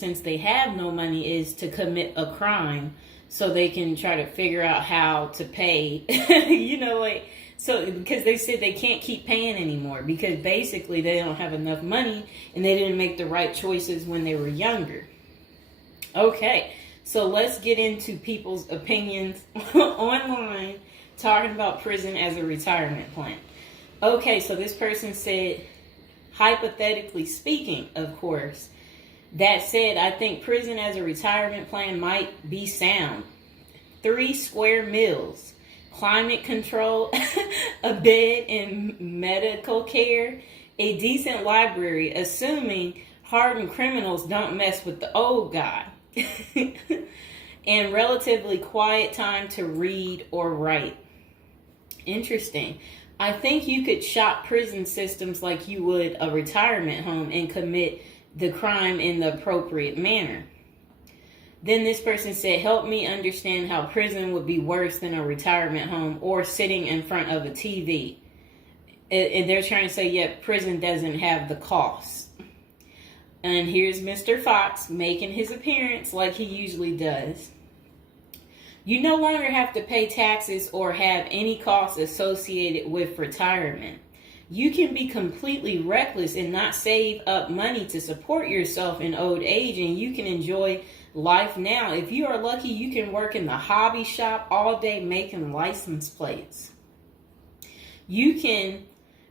since they have no money, is to commit a crime so they can try to figure out how to pay. So because they said they can't keep paying anymore because basically they don't have enough money and they didn't make the right choices when they were younger. Okay, so let's get into people's opinions online talking about prison as a retirement plan. Okay, so this person said, hypothetically speaking, of course, that said, I think prison as a retirement plan might be sound. 3 square meals, climate control, a bed and medical care, a decent library, assuming hardened criminals don't mess with the old guy, and relatively quiet time to read or write. Interesting. I think you could shop prison systems like you would a retirement home and commit the crime in the appropriate manner. Then this person said, help me understand how prison would be worse than a retirement home or sitting in front of a TV. And they're trying to say, yeah, prison doesn't have the cost. And here's Mr. Fox making his appearance like he usually does. You no longer have to pay taxes or have any costs associated with retirement. You can be completely reckless and not save up money to support yourself in old age, and you can enjoy life now. If you are lucky, you can work in the hobby shop all day making license plates. You can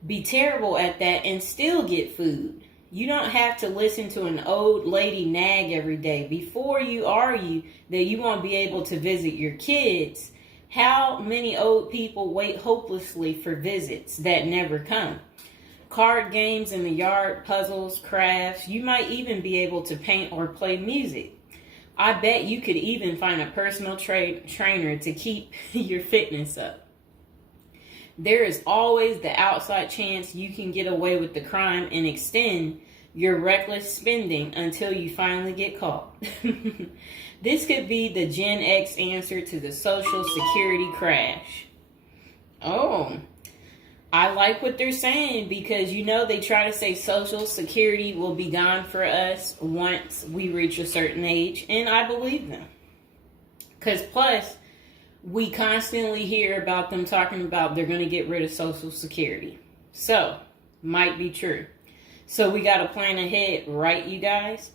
be terrible at that and still get food. You don't have to listen to an old lady nag every day before you argue that you won't be able to visit your kids. How many old people wait hopelessly for visits that never come? Card games in the yard, puzzles, crafts. You might even be able to paint or play music. I bet you could even find a personal trainer to keep your fitness up. There is always the outside chance you can get away with the crime and extend your reckless spending until you finally get caught. This could be the Gen X answer to the Social Security crash. Oh, I like what they're saying because, they try to say Social Security will be gone for us once we reach a certain age, and I believe them. Because plus, we constantly hear about them talking about they're going to get rid of Social Security. So, might be true. So we got to plan ahead, right, you guys?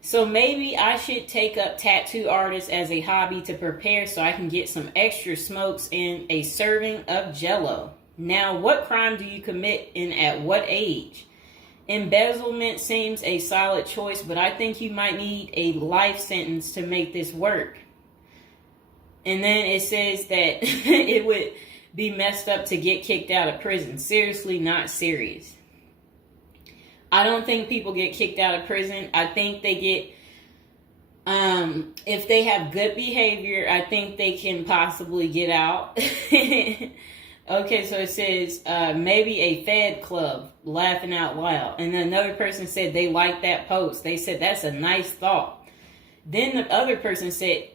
So maybe I should take up tattoo artists as a hobby to prepare so I can get some extra smokes and a serving of Jell-O. Now, what crime do you commit and at what age? Embezzlement seems a solid choice, but I think you might need a life sentence to make this work. And then it says that it would be messed up to get kicked out of prison. Seriously, not serious. I don't think people get kicked out of prison. I think they get, if they have good behavior, I think they can possibly get out. Okay, so it says maybe a Fed club, laughing out loud. And then another person said they liked that post. They said, that's a nice thought. Then the other person said,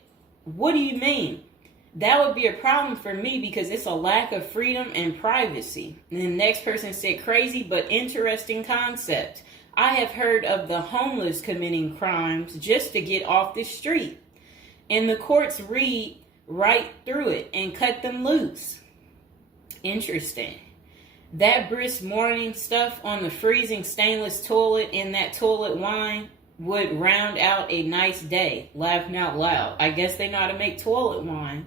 what do you mean? That would be a problem for me because it's a lack of freedom and privacy. And the next person said, crazy but interesting concept. I have heard of the homeless committing crimes just to get off the street. And the courts read right through it and cut them loose. Interesting. That brisk morning stuff on the freezing stainless toilet and that toilet wine would round out a nice day. Laughing out loud. I guess they know how to make toilet wine.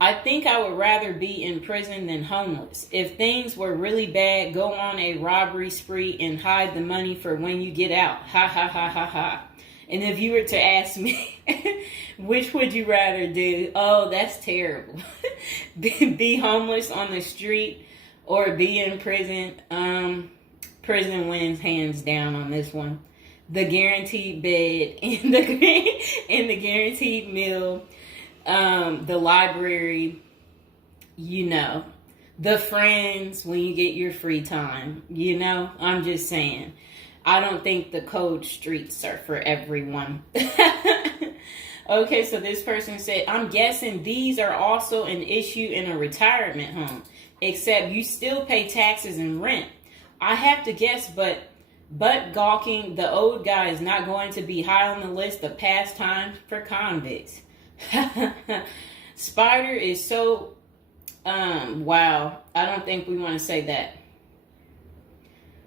I think I would rather be in prison than homeless. If things were really bad, go on a robbery spree and hide the money for when you get out. Ha ha ha ha ha. And if you were to ask me, which would you rather do? Oh, that's terrible. Be homeless on the street or be in prison. Prison wins hands down on this one. The guaranteed bed and the guaranteed meal. The library, the friends when you get your free time, I'm just saying. I don't think the cold streets are for everyone. Okay, so this person said, I'm guessing these are also an issue in a retirement home, except you still pay taxes and rent. I have to guess, but But gawking, the old guy is not going to be high on the list of pastimes for convicts. Spider is so, wow. I don't think we want to say that.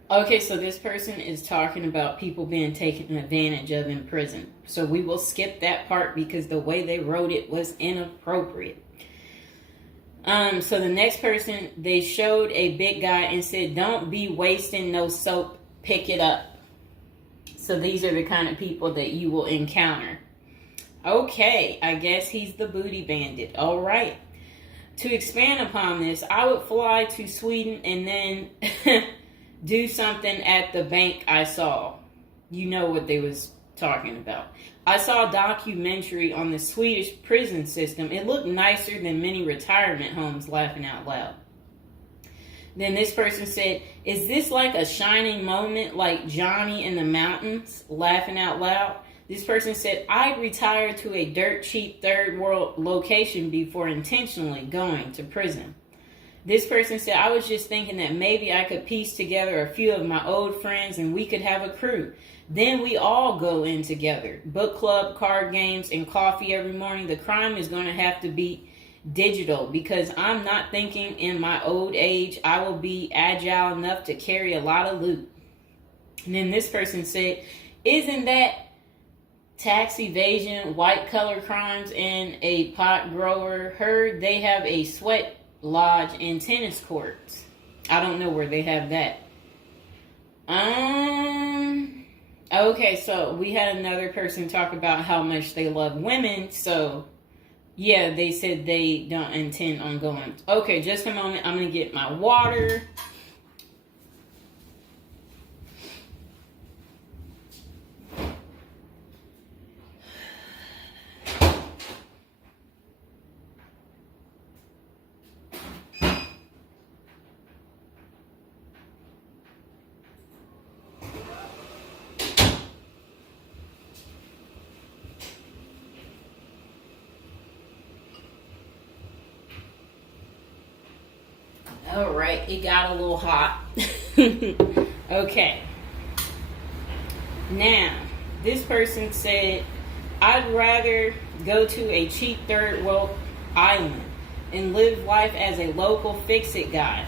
Okay, so this person is talking about people being taken advantage of in prison. So we will skip that part because the way they wrote it was inappropriate. So the next person, they showed a big guy and said, "Don't be wasting no soap, pick it up." So these are the kind of people that you will encounter. Okay, I guess he's the booty bandit. All right. To expand upon this, I would fly to Sweden and then do something at the bank I saw. You know what they was talking about. I saw a documentary on the Swedish prison system. It looked nicer than many retirement homes, laughing out loud. Then this person said, "Is this like a shining moment like Johnny in the Mountains?" Laughing out loud. This person said, "I'd retire to a dirt cheap third world location before intentionally going to prison." This person said, "I was just thinking that maybe I could piece together a few of my old friends and we could have a crew. Then we all go in together. Book club, card games, and coffee every morning. The crime is going to have to be digital because I'm not thinking in my old age I will be agile enough to carry a lot of loot." And then this person said, "Isn't that tax evasion, white collar crimes, and a pot grower? Heard they have a sweat lodge and tennis courts." I don't know where they have that. Okay, so we had another person talk about how much they love women. So, yeah, they said they don't intend on going. Okay, just a moment. I'm going to get my water. All right, it got a little hot. Okay. Now, this person said, "I'd rather go to a cheap third world island and live life as a local fix-it guy.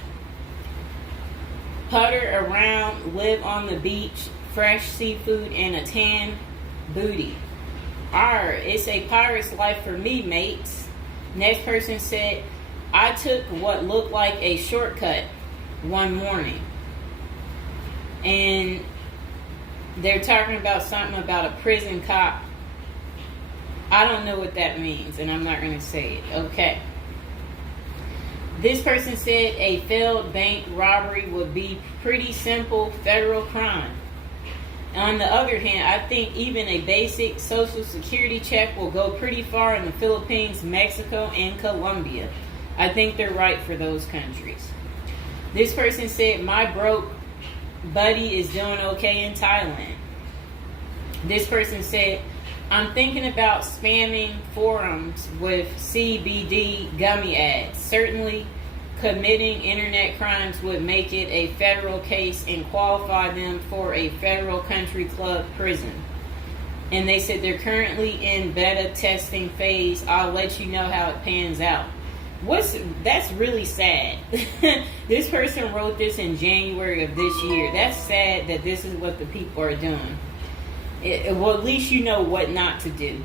Putter around, live on the beach, fresh seafood, and a tan booty. Arr, it's a pirate's life for me, mates." Next person said, "I took what looked like a shortcut one morning." And they're talking about something about a prison cop. I don't know what that means, and I'm not going to say it. Okay. This person said a failed bank robbery would be pretty simple federal crime. On the other hand, I think even a basic social security check will go pretty far in the Philippines, Mexico, and Colombia. I think they're right for those countries. This person said, "My broke buddy is doing okay in Thailand." This person said, "I'm thinking about spamming forums with CBD gummy ads. Certainly committing internet crimes would make it a federal case and qualify them for a federal country club prison." And they said they're currently in beta testing phase. I'll let you know how it pans out. That's really sad. This person wrote this in January of this year. That's sad that this is what the people are doing. Well, at least you know what not to do.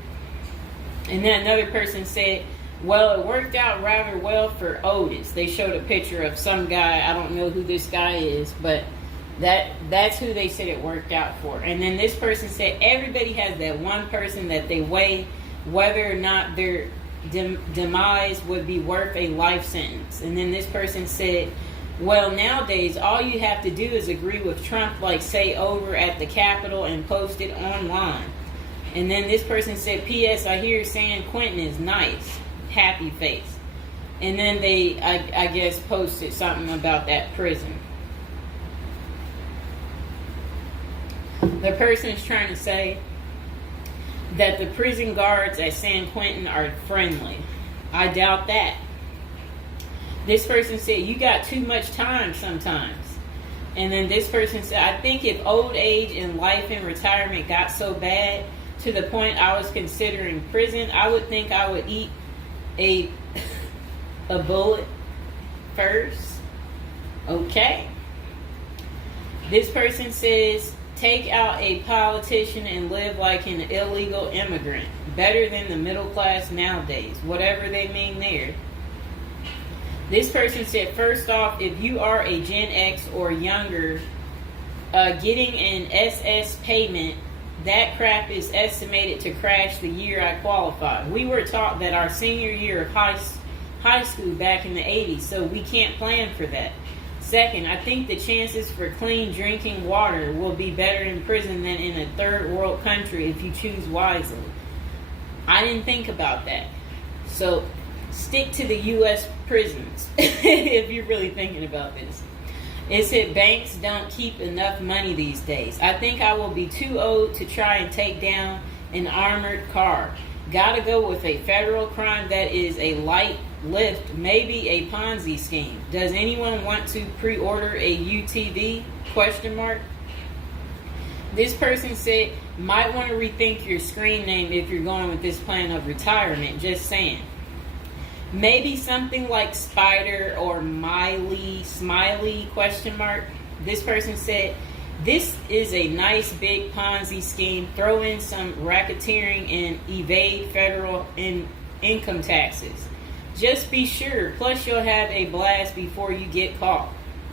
And then another person said, "Well, it worked out rather well for Otis." They showed a picture of some guy. I don't know who this guy is, but that's who they said it worked out for. And then this person said everybody has that one person that they weigh whether or not their demise would be worth a life sentence. And then this person said, "Well, nowadays all you have to do is agree with Trump, like say over at the Capitol, and post it online." And then this person said, "P.S. I hear San Quentin is nice, happy face." And then they, I guess, posted something about that prison. The person is trying to say that the prison guards at San Quentin are friendly. I doubt that. This person said, "You got too much time sometimes." And then this person said, I think if old age and life in retirement got so bad to the point I was considering prison, I would think I would eat a bullet first. Okay. This person says, take out a politician and live like an illegal immigrant. Better than the middle class nowadays. Whatever they mean there. This person said, first off, if you are a Gen X or younger, getting an SS payment, that crap is estimated to crash the year I qualify. We were taught that our senior year of high school back in the 80s, so we can't plan for that. Second, I think the chances for clean drinking water will be better in prison than in a third world country if you choose wisely. I didn't think about that. So stick to the U.S. prisons if you're really thinking about this. It said banks don't keep enough money these days. I think I will be too old to try and take down an armored car. Gotta go with a federal crime that is a light lift, maybe a Ponzi scheme. Does anyone want to pre-order a UTV? Question mark. This person said, might want to rethink your screen name if you're going with this plan of retirement. Just saying. Maybe something like Spider or Smiley, question mark. This person said, this is a nice big Ponzi scheme. Throw in some racketeering and evade federal income taxes. Just be sure. Plus you'll have a blast before you get caught.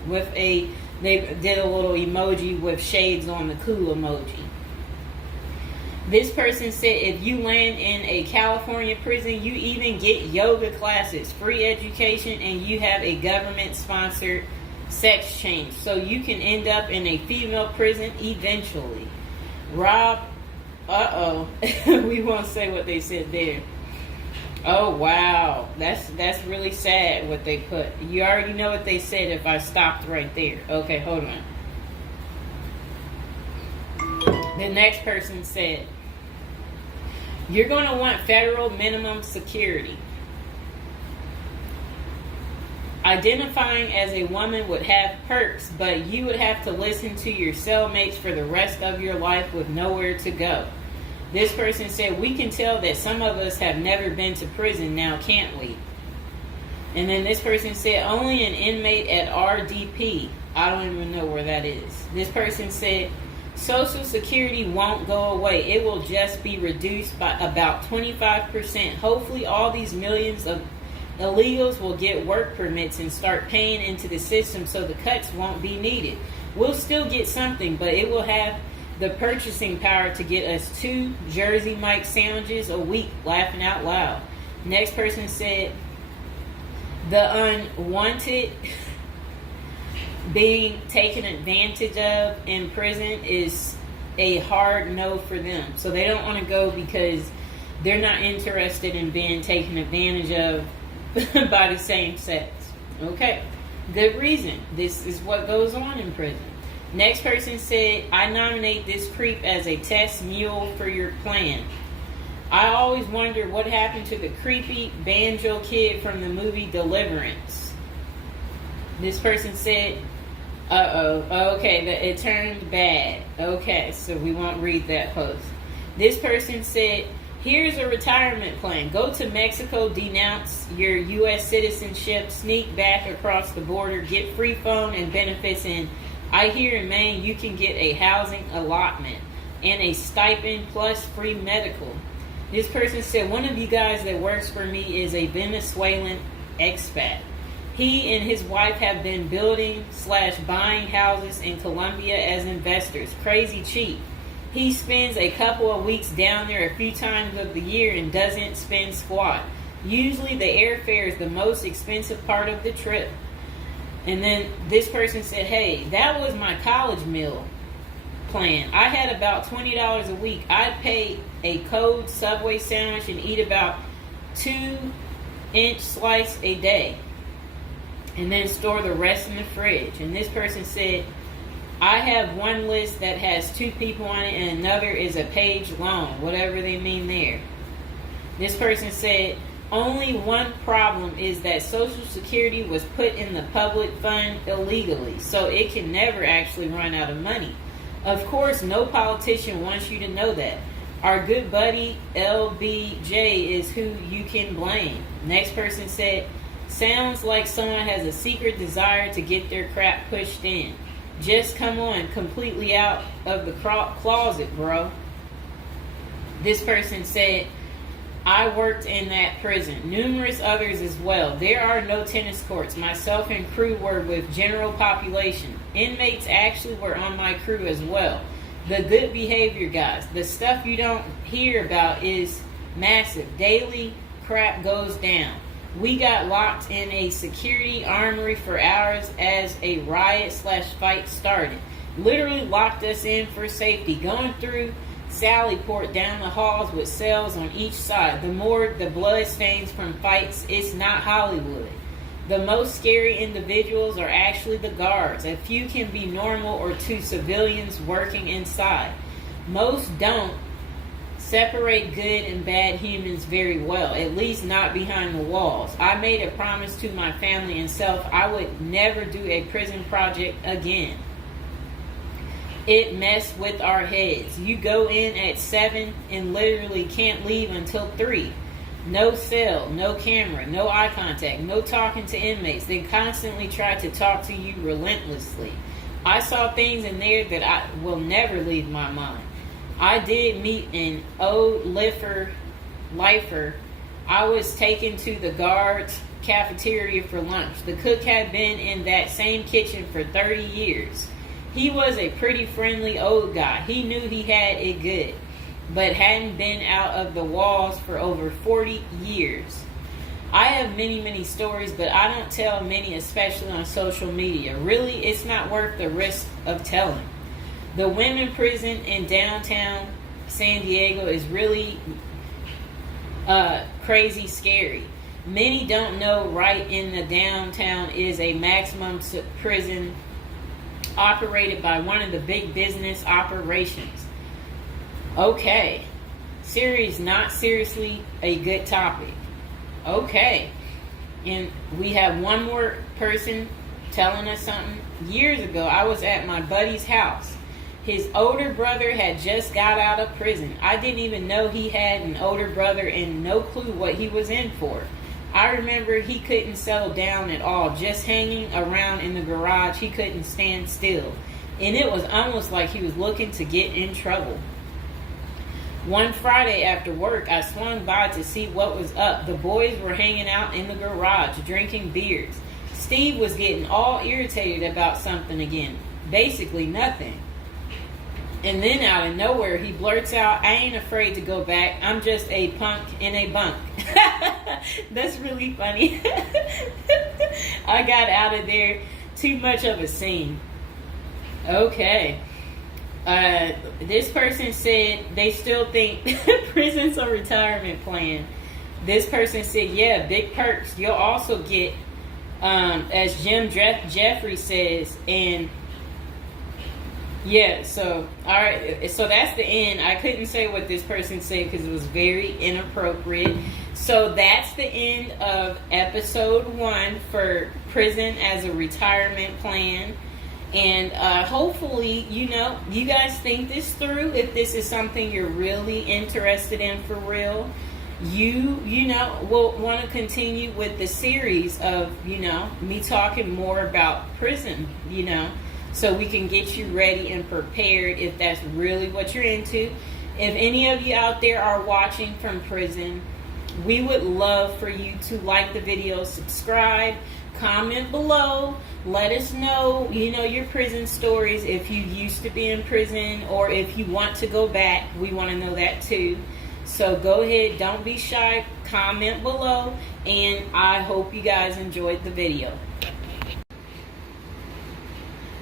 They did a little emoji with shades on the cool emoji. This person said if you land in a California prison, you even get yoga classes, free education, and you have a government-sponsored sex change. So you can end up in a female prison eventually. Rob, we won't say what they said there. Oh, wow. That's really sad what they put. You already know what they said if I stopped right there. Okay, hold on. The next person said, you're going to want federal minimum security. Identifying as a woman would have perks, but you would have to listen to your cellmates for the rest of your life with nowhere to go. This person said, we can tell that some of us have never been to prison now, can't we? And then this person said, only an inmate at RDP. I don't even know where that is. This person said, Social Security won't go away. It will just be reduced by about 25%. Hopefully all these millions of illegals will get work permits and start paying into the system so the cuts won't be needed. We'll still get something, but it will have the purchasing power to get us 2 Jersey Mike sandwiches a week, laughing out loud. Next person said, the unwanted being taken advantage of in prison is a hard no for them. So they don't want to go because they're not interested in being taken advantage of by the same sex. Okay, good reason. This is what goes on in prison. Next person said, I nominate this creep as a test mule for your plan. I always wonder what happened to the creepy banjo kid from the movie Deliverance. This person said, okay, it turned bad. Okay, so we won't read that post. This person said, here's a retirement plan. Go to Mexico, denounce your U.S. citizenship, sneak back across the border, get free phone and benefits, and I hear in Maine you can get a housing allotment and a stipend plus free medical. This person said, one of you guys that works for me is a Venezuelan expat. He and his wife have been building/buying houses in Colombia as investors. Crazy cheap. He spends a couple of weeks down there a few times of the year and doesn't spend squat. Usually the airfare is the most expensive part of the trip. And then this person said, hey, that was my college meal plan. I had about $20 a week. I'd pay a cold Subway sandwich and eat about 2-inch slice a day. And then store the rest in the fridge. And this person said, I have one list that has 2 people on it and another is a page long, whatever they mean there. This person said, Only one problem is that Social Security was put in the public fund illegally, so it can never actually run out of money. Of course, no politician wants you to know that. Our good buddy LBJ is who you can blame. Next person said, sounds like someone has a secret desire to get their crap pushed in. Just come on, completely out of the closet, bro. This person said, I worked in that prison. Numerous others as well. There are no tennis courts. Myself and crew were with general population. Inmates actually were on my crew as well. The good behavior guys. The stuff you don't hear about is massive. Daily crap goes down. We got locked in a security armory for hours as a riot/fight started. Literally locked us in for safety. Going through Sallyport down the halls with cells on each side. The more the blood stains from fights, it's not Hollywood. The most scary individuals are actually the guards. A few can be normal or two civilians working inside. Most don't separate good and bad humans very well, at least not behind the walls. I made a promise to my family and self I would never do a prison project again. It messed with our heads. You go in at 7 and literally can't leave until 3. No cell, no camera, no eye contact, no talking to inmates. They constantly try to talk to you relentlessly. I saw things in there that I will never leave my mind. I did meet an old lifer. I was taken to the guards' cafeteria for lunch. The cook had been in that same kitchen for 30 years. He was a pretty friendly old guy. He knew he had it good, but hadn't been out of the walls for over 40 years. I have many stories, but I don't tell many, especially on social media. Really, it's not worth the risk of telling. The women prison in downtown San Diego is really crazy scary. Many don't know right in the downtown is a maximum prison operated by one of the big business operations. Okay. Series not seriously a good topic. Okay. And we have one more person telling us something. Years ago, I was at my buddy's house. His older brother had just got out of prison. I didn't even know he had an older brother and no clue what he was in for. I remember he couldn't settle down at all, just hanging around in the garage. He couldn't stand still. And it was almost like he was looking to get in trouble. One Friday after work, I swung by to see what was up. The boys were hanging out in the garage, drinking beers. Steve was getting all irritated about something again. Basically nothing. And then out of nowhere, he blurts out, I ain't afraid to go back. I'm just a punk in a bunk. That's really funny. I got out of there. Too much of a scene. Okay. This person said they still think prison's a retirement plan. This person said, yeah, big perks. You'll also get, as Jim Jeffrey says, and yeah, so, all right, so that's the end. I couldn't say what this person said because it was very inappropriate. So that's the end of episode 1 for prison as a retirement plan. And hopefully, you guys think this through. If this is something you're really interested in for real, you will want to continue with the series of, me talking more about prison, so we can get you ready and prepared if that's really what you're into. If any of you out there are watching from prison, we would love for you to like the video, subscribe, comment below, let us know, your prison stories. If you used to be in prison or if you want to go back, we want to know that too. So go ahead, don't be shy, comment below, and I hope you guys enjoyed the video.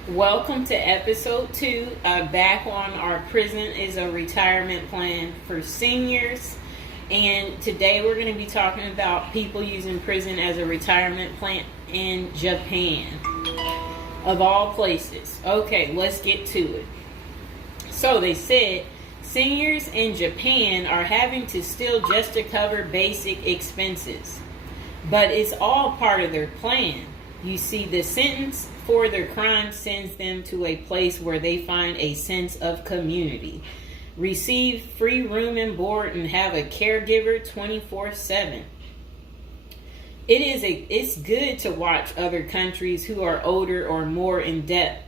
Welcome to episode 2, back on our prison is a retirement plan for seniors. And today we're going to be talking about people using prison as a retirement plan in Japan, of all places. Okay, let's get to it. So they said Seniors in Japan are having to steal just to cover basic expenses. But it's all part of their plan. You see, the sentence for their crime sends them to a place where they find a sense of community, receive free room and board, and have a caregiver 24/7. It's good to watch other countries who are older or more in debt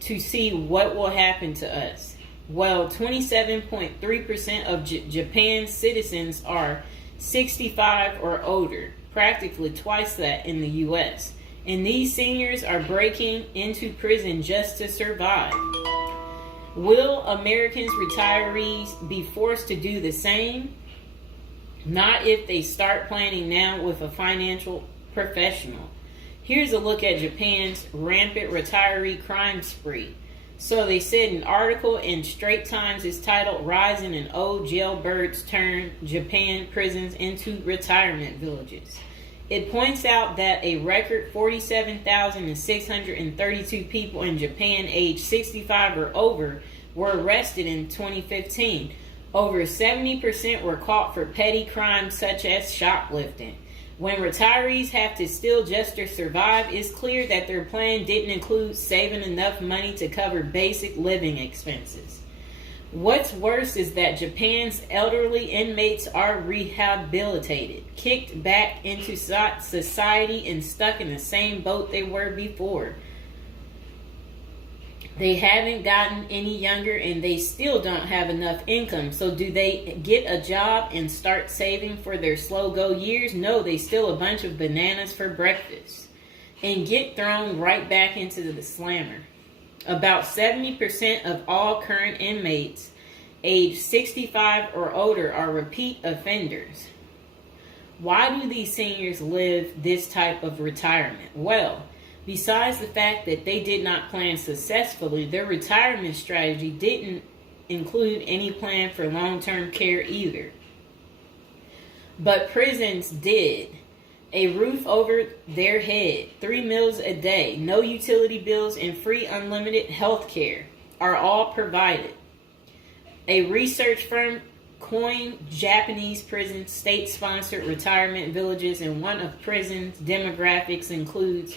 to see what will happen to us. Well, 27.3% of Japan's citizens are 65 or older, practically twice that in the U.S. And these seniors are breaking into prison just to survive. Will Americans retirees be forced to do the same? Not if they start planning now with a financial professional. Here's a look at Japan's rampant retiree crime spree. So they said an article in Straits Times is titled "Rising in Old Jailbirds Turn Japan Prisons into Retirement Villages." It points out that a record 47,632 people in Japan aged 65 or over were arrested in 2015. Over 70% were caught for petty crimes such as shoplifting. When retirees have to steal just to survive, it's clear that their plan didn't include saving enough money to cover basic living expenses. What's worse is that Japan's elderly inmates are rehabilitated, kicked back into society, and stuck in the same boat they were before. They haven't gotten any younger, and they still don't have enough income. So do they get a job and start saving for their slow-go years? No, they steal a bunch of bananas for breakfast and get thrown right back into the slammer. About 70% of all current inmates aged 65 or older are repeat offenders. Why do these seniors live this type of retirement? Well, besides the fact that they did not plan successfully, their retirement strategy didn't include any plan for long-term care either. But prisons did. A roof over their head, 3 meals a day, no utility bills, and free unlimited health care are all provided. A research firm coined Japanese prisons state-sponsored retirement villages, and one of prisons' demographics includes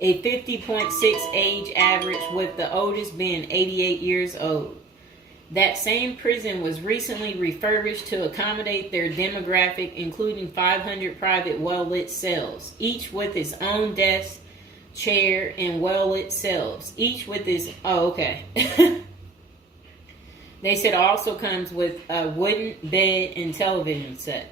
a 50.6 age average, with the oldest being 88 years old. That same prison was recently refurbished to accommodate their demographic, including 500 private well-lit cells, each with its own desk, chair, and well-lit cells, each with its... Oh, okay. They said also comes with a wooden bed and television set.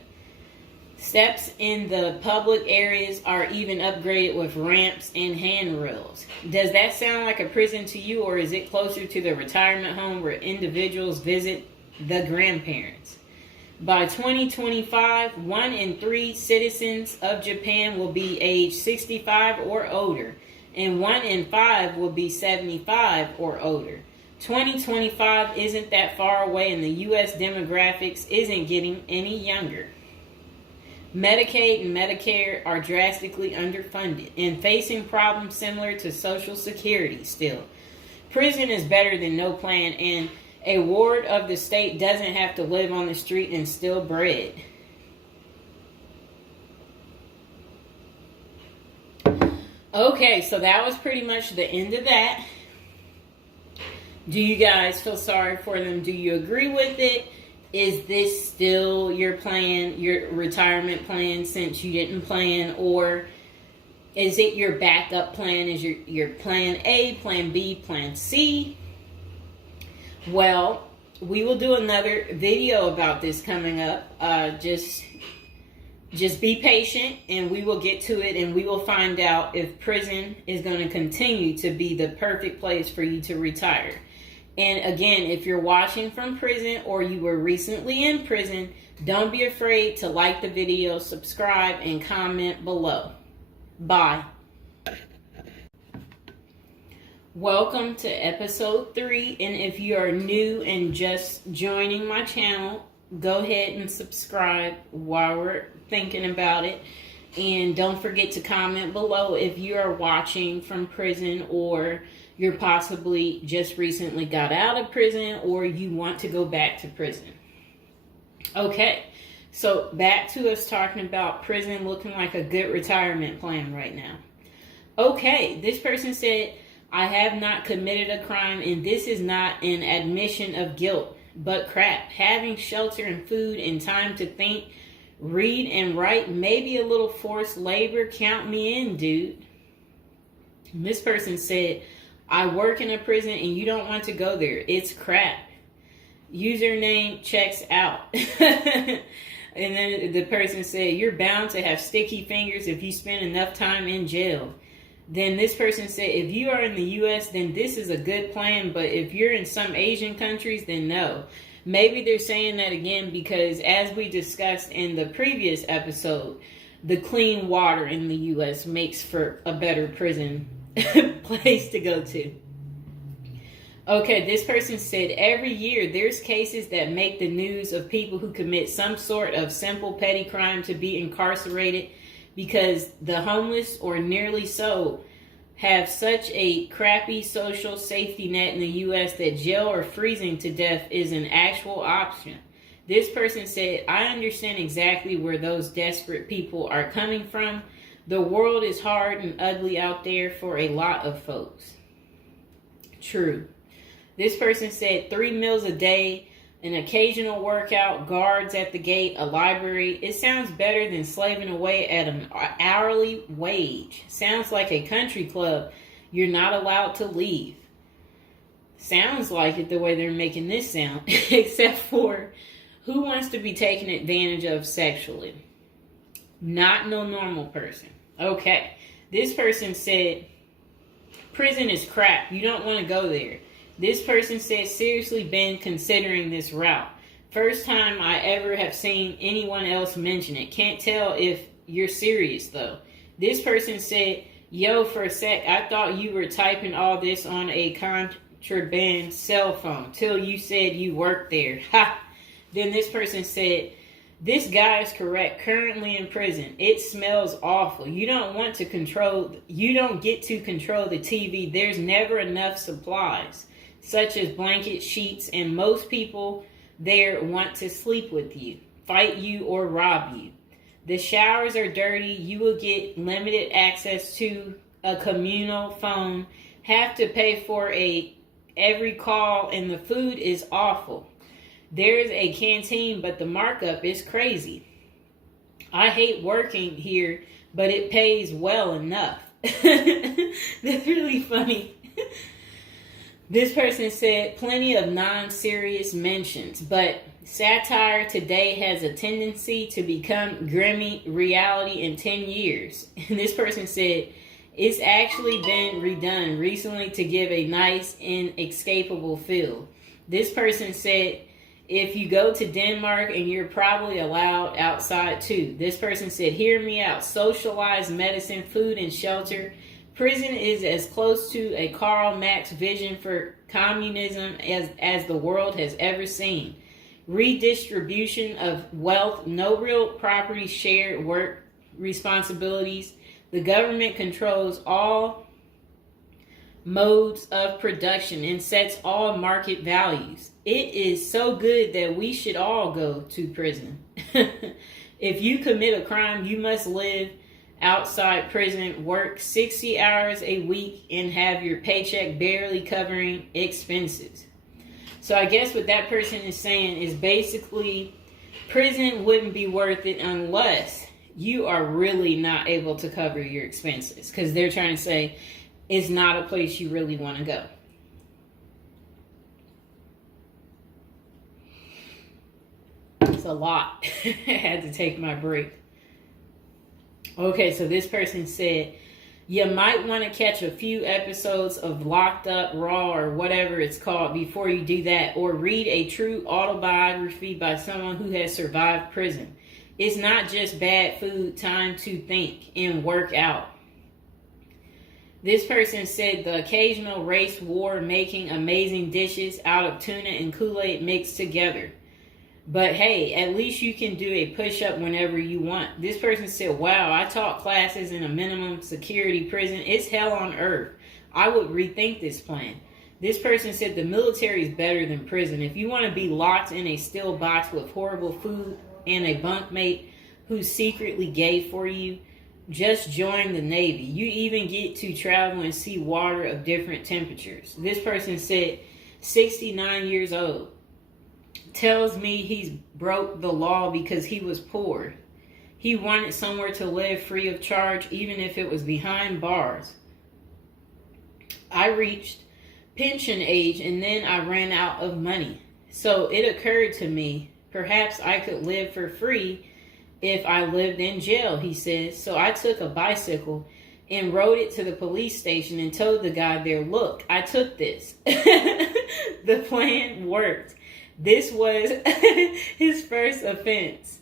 Steps in the public areas are even upgraded with ramps and handrails. Does that sound like a prison to you, or is it closer to the retirement home where individuals visit the grandparents? By 2025, 1 in 3 citizens of Japan will be age 65 or older, and 1 in 5 will be 75 or older. 2025 isn't that far away, and the U.S. demographics isn't getting any younger. Medicaid and Medicare are drastically underfunded and facing problems similar to Social Security still. Prison is better than no plan, and a ward of the state doesn't have to live on the street and steal bread. Okay, so that was pretty much the end of that. Do you guys feel sorry for them? Do you agree with it? Is this still your plan, your retirement plan, since you didn't plan? Or is it your backup plan? Is your plan A, plan B, plan C? Well, we will do another video about this coming up. Just be patient, and we will get to it, and we will find out if prison is going to continue to be the perfect place for you to retire. And again, if you're watching from prison or you were recently in prison, don't be afraid to like the video, subscribe, and comment below. Bye. Welcome to episode 3. And if you are new and just joining my channel, go ahead and subscribe while we're thinking about it. And don't forget to comment below if you are watching from prison or you're possibly just recently got out of prison, or you want to go back to prison. Okay, so back to us talking about prison looking like a good retirement plan right now. Okay, this person said, I have not committed a crime, and this is not an admission of guilt, but crap. Having shelter and food and time to think, read and write, maybe a little forced labor, count me in, dude. And this person said, I work in a prison and you don't want to go there. It's crap. Username checks out. And then the person said, you're bound to have sticky fingers if you spend enough time in jail. Then this person said, if you are in the U.S., then this is a good plan. But if you're in some Asian countries, then no. Maybe they're saying that again because, as we discussed in the previous episode, the clean water in the U.S. makes for a better prison place to go to. Okay, this person said, every year there's cases that make the news of people who commit some sort of simple petty crime to be incarcerated because the homeless, or nearly so, have such a crappy social safety net in the U.S. that jail or freezing to death is an actual option. This person said, I understand exactly where those desperate people are coming from. The world is hard and ugly out there for a lot of folks. True. This person said 3 meals a day, an occasional workout, guards at the gate, a library. It sounds better than slaving away at an hourly wage. Sounds like a country club you're not allowed to leave. Sounds like it the way they're making this sound. Except for, who wants to be taken advantage of sexually? Not no normal person. Okay. This person said, prison is crap. You don't want to go there. This person said, seriously been considering this route. First time I ever have seen anyone else mention it. Can't tell if you're serious though. This person said, yo, for a sec, I thought you were typing all this on a contraband cell phone till you said you worked there. Ha! Then this person said, this guy is correct. Currently in prison. It smells awful. You don't get to control the TV. There's never enough supplies, such as blankets, sheets, and most people there want to sleep with you, fight you, or rob you. The showers are dirty. You will get limited access to a communal phone, have to pay for every call, and the food is awful. There's a canteen, but the markup is crazy. I hate working here, but it pays well enough. That's really funny. This person said, plenty of non-serious mentions, but satire today has a tendency to become grimy reality in 10 years. And this person said, it's actually been redone recently to give a nice, inescapable feel. This person said, if you go to Denmark and you're probably allowed outside too. This person said, hear me out. Socialized medicine, food, and shelter. Prison is as close to a Karl Marx vision for communism as the world has ever seen. Redistribution of wealth, no real property, shared work responsibilities. The government controls all modes of production and sets all market values. It is so good that we should all go to prison. If you commit a crime, you must live outside prison, work 60 hours a week, and have your paycheck barely covering expenses. So I guess what that person is saying is basically prison wouldn't be worth it unless you are really not able to cover your expenses, because they're trying to say it's not a place you really want to go. It's a lot. I had to take my break. Okay, so this person said, you might want to catch a few episodes of Locked Up, Raw, or whatever it's called before you do that, or read a true autobiography by someone who has survived prison. It's not just bad food, time to think and work out. This person said the occasional race war, making amazing dishes out of tuna and Kool-Aid mixed together. But hey, at least you can do a push-up whenever you want. This person said, wow, I taught classes in a minimum security prison. It's hell on earth. I would rethink this plan. This person said the military is better than prison. If you want to be locked in a steel box with horrible food and a bunkmate who's secretly gay for you, just join the Navy. You even get to travel and see water of different temperatures. This person said, 69 years old, tells me he's broke the law because he was poor. He wanted somewhere to live free of charge, even if it was behind bars. I reached pension age and then I ran out of money. So it occurred to me, perhaps I could live for free if I lived in jail, he says. So I took a bicycle and rode it to the police station and told the guy there, look, I took this. The plan worked. This was his first offense,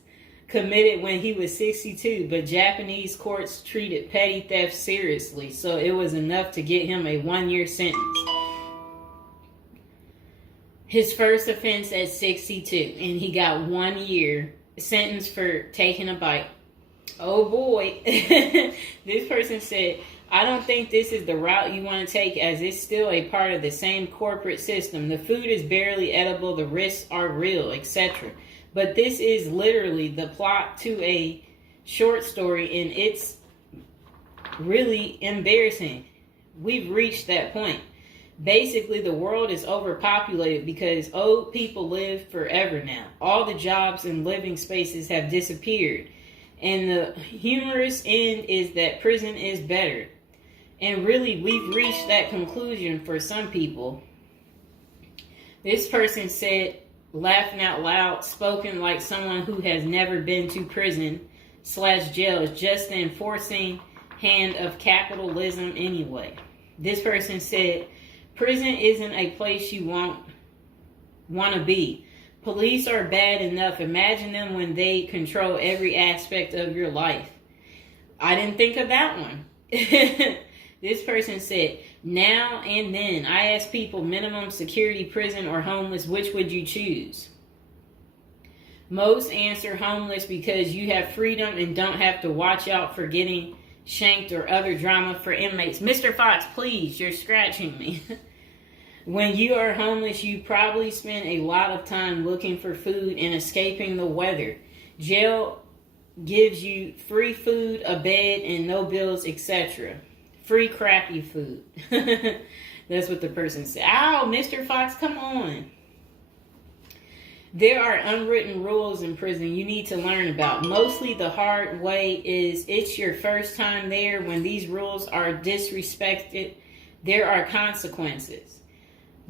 committed when he was 62, but Japanese courts treated petty theft seriously, so it was enough to get him a 1-year sentence. His first offense at 62, and he got 1 year sentence for taking a bike. Oh boy. This person said, I don't think this is the route you want to take, as it's still a part of the same corporate system. The food is barely edible, the risks are real, etc. But this is literally the plot to a short story, and it's really embarrassing. We've reached that point. Basically, the world is overpopulated because old people live forever now. All the jobs and living spaces have disappeared. And the humorous end is that prison is better. And really, we've reached that conclusion for some people. This person said, laughing out loud, spoken like someone who has never been to prison/jail, is just the enforcing hand of capitalism anyway. This person said, prison isn't a place you want to be. Police are bad enough. Imagine them when they control every aspect of your life. I didn't think of that one. This person said, now and then, I ask people, minimum security, prison, or homeless, which would you choose? Most answer homeless because you have freedom and don't have to watch out for getting shanked or other drama for inmates. Mr. Fox, please, you're scratching me. When you are homeless, you probably spend a lot of time looking for food and escaping the weather. Jail gives you free food, a bed, and no bills, etc. Free crappy food. That's what the person said. Ow, Mr. Fox, come on. There are unwritten rules in prison you need to learn about. Mostly the hard way is it's your first time there. When these rules are disrespected, there are consequences.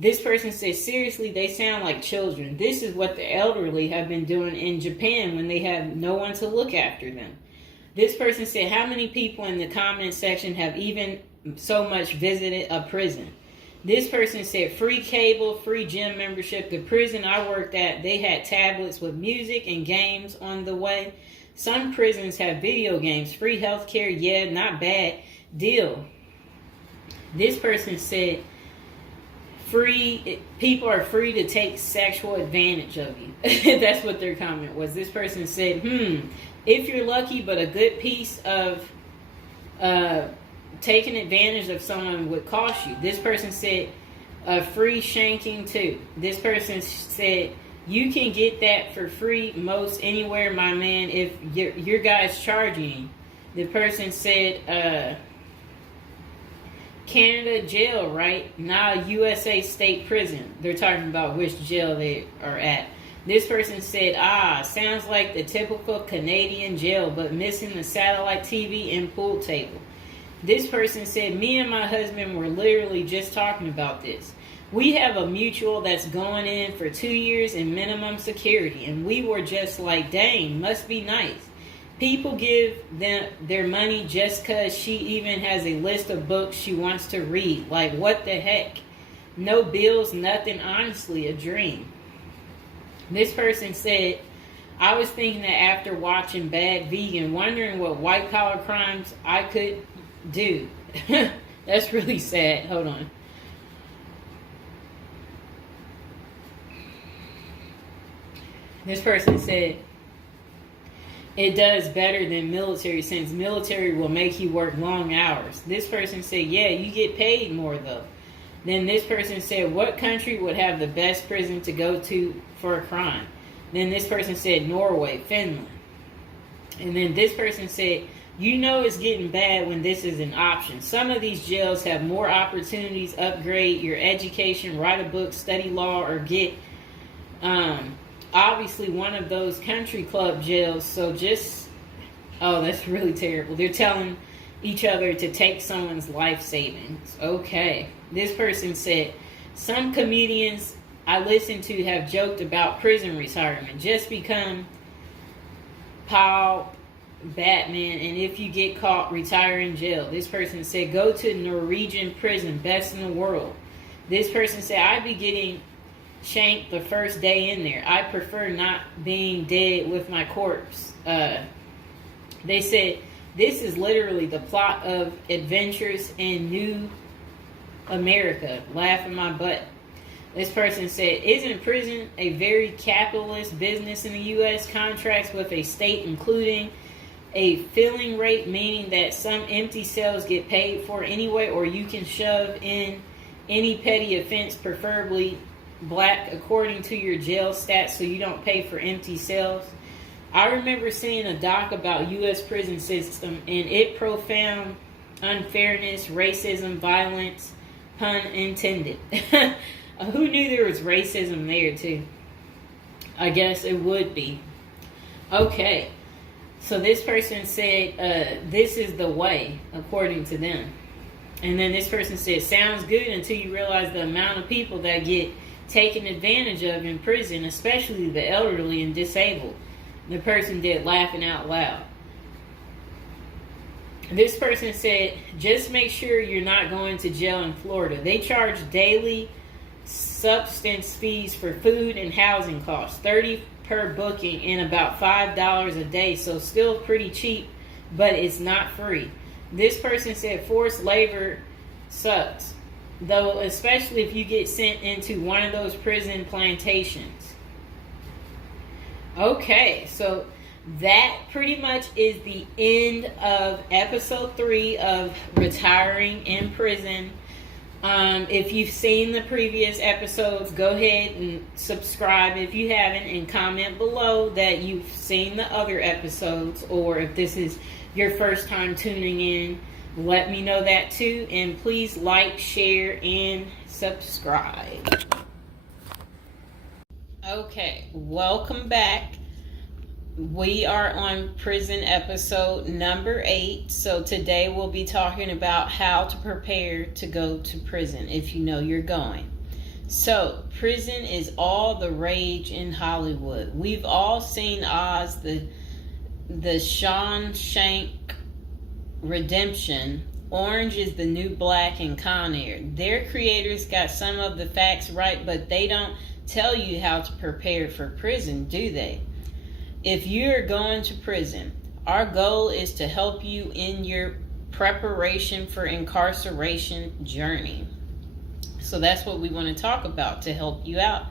This person says, seriously, they sound like children. This is what the elderly have been doing in Japan when they have no one to look after them. This person said, how many people in the comment section have even so much visited a prison? This person said, free cable, free gym membership. The prison I worked at, they had tablets with music and games on the way. Some prisons have video games, free healthcare. Yeah, not bad deal. This person said, people are free to take sexual advantage of you. That's what their comment was. This person said, if you're lucky, but a good piece of taking advantage of someone would cost you. This person said, free shanking too. This person said, you can get that for free most anywhere, my man, if your guy's charging. The person said, Canada jail, right? Now USA state prison. They're talking about which jail they are at. This person said, sounds like the typical Canadian jail, but missing the satellite TV and pool table. This person said, me and my husband were literally just talking about this. We have a mutual that's going in for 2 years in minimum security, and we were just like, dang, must be nice. People give them their money just because she even has a list of books she wants to read. Like, what the heck? No bills, nothing. Honestly, a dream. This person said, I was thinking that after watching Bad Vegan, wondering what white-collar crimes I could do. That's really sad. Hold on. This person said, it does better than military, since military will make you work long hours. This person said, yeah, you get paid more though. Then this person said, what country would have the best prison to go to for a crime? Then this person said, Norway, Finland. And then this person said, you know it's getting bad when this is an option. Some of these jails have more opportunities, upgrade your education, write a book, study law, or get obviously one of those country club jails. So just, oh, that's really terrible. They're telling each other to take someone's life savings. Okay. This person said, some comedians I listen to have joked about prison retirement. Just become Paul Batman, and if you get caught, retire in jail. This person said, go to Norwegian prison, best in the world. This person said, I'd be getting shanked the first day in there. I prefer not being dead with my corpse. They said, this is literally the plot of Adventures in New America. Laughing my butt. This person said, isn't prison a very capitalist business in the U.S.? Contracts with a state including a filling rate, meaning that some empty cells get paid for anyway, or you can shove in any petty offense, preferably black, according to your jail stats, so you don't pay for empty cells. I remember seeing a doc about U.S. prison system, and it profound unfairness, racism, violence, pun intended. Who knew there was racism there too? I guess it would be. Okay. So this person said, this is the way, according to them. And then this person said, sounds good until you realize the amount of people that get taken advantage of in prison, especially the elderly and disabled. The person did, laughing out loud. This person said, just make sure you're not going to jail in Florida. They charge daily substance fees for food and housing costs, $30 per booking and about $5 a day, so still pretty cheap, but it's not free. This person said forced labor sucks, though, especially if you get sent into one of those prison plantations. Okay, so that pretty much is the end of episode 3 of Retiring in Prison. If you've seen the previous episodes, go ahead and subscribe if you haven't, and comment below that you've seen the other episodes, or if this is your first time tuning in, let me know that too. And please like, share, and subscribe. Okay, welcome back. We are on prison episode number 8. So today we'll be talking about how to prepare to go to prison if you know you're going. So prison is all the rage in Hollywood. We've all seen Oz, the Shawshank Redemption, Orange is the New Black, and Con Air. Their creators got some of the facts right, but they don't tell you how to prepare for prison, do they? If you're going to prison, our goal is to help you in your preparation for incarceration journey. So that's what we want to talk about, to help you out.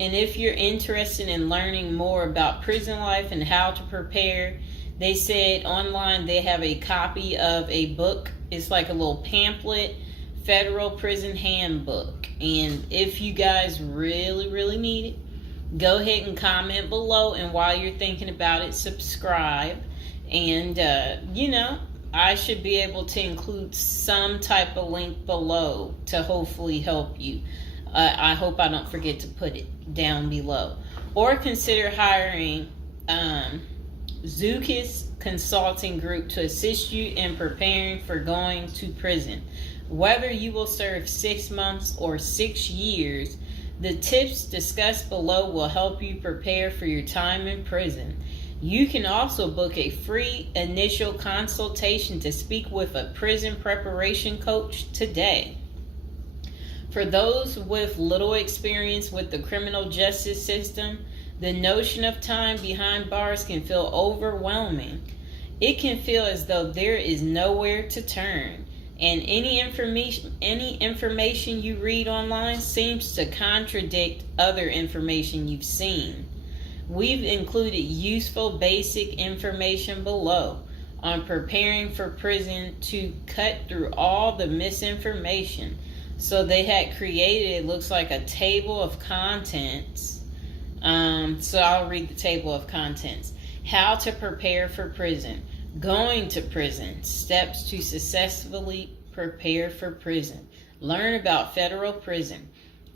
And if you're interested in learning more about prison life and how to prepare, they said online they have a copy of a book. It's like a little pamphlet, Federal Prison Handbook. And if you guys really need it, go ahead and comment below, and while you're thinking about it, subscribe. And I should be able to include some type of link below to hopefully help you. I hope I don't forget to put it down below. Or consider hiring Zukis Consulting Group to assist you in preparing for going to prison. Whether you will serve 6 months or 6 years, the tips discussed below will help you prepare for your time in prison. You can also book a free initial consultation to speak with a prison preparation coach today. For those with little experience with the criminal justice system, the notion of time behind bars can feel overwhelming. It can feel as though there is nowhere to turn, and any information you read online seems to contradict other information you've seen. We've included useful basic information below on preparing for prison to cut through all the misinformation. So they had created, it looks like a table of contents. So I'll read the table of contents. How to prepare for prison. Going to prison. Steps to successfully prepare for prison. Learn about federal prison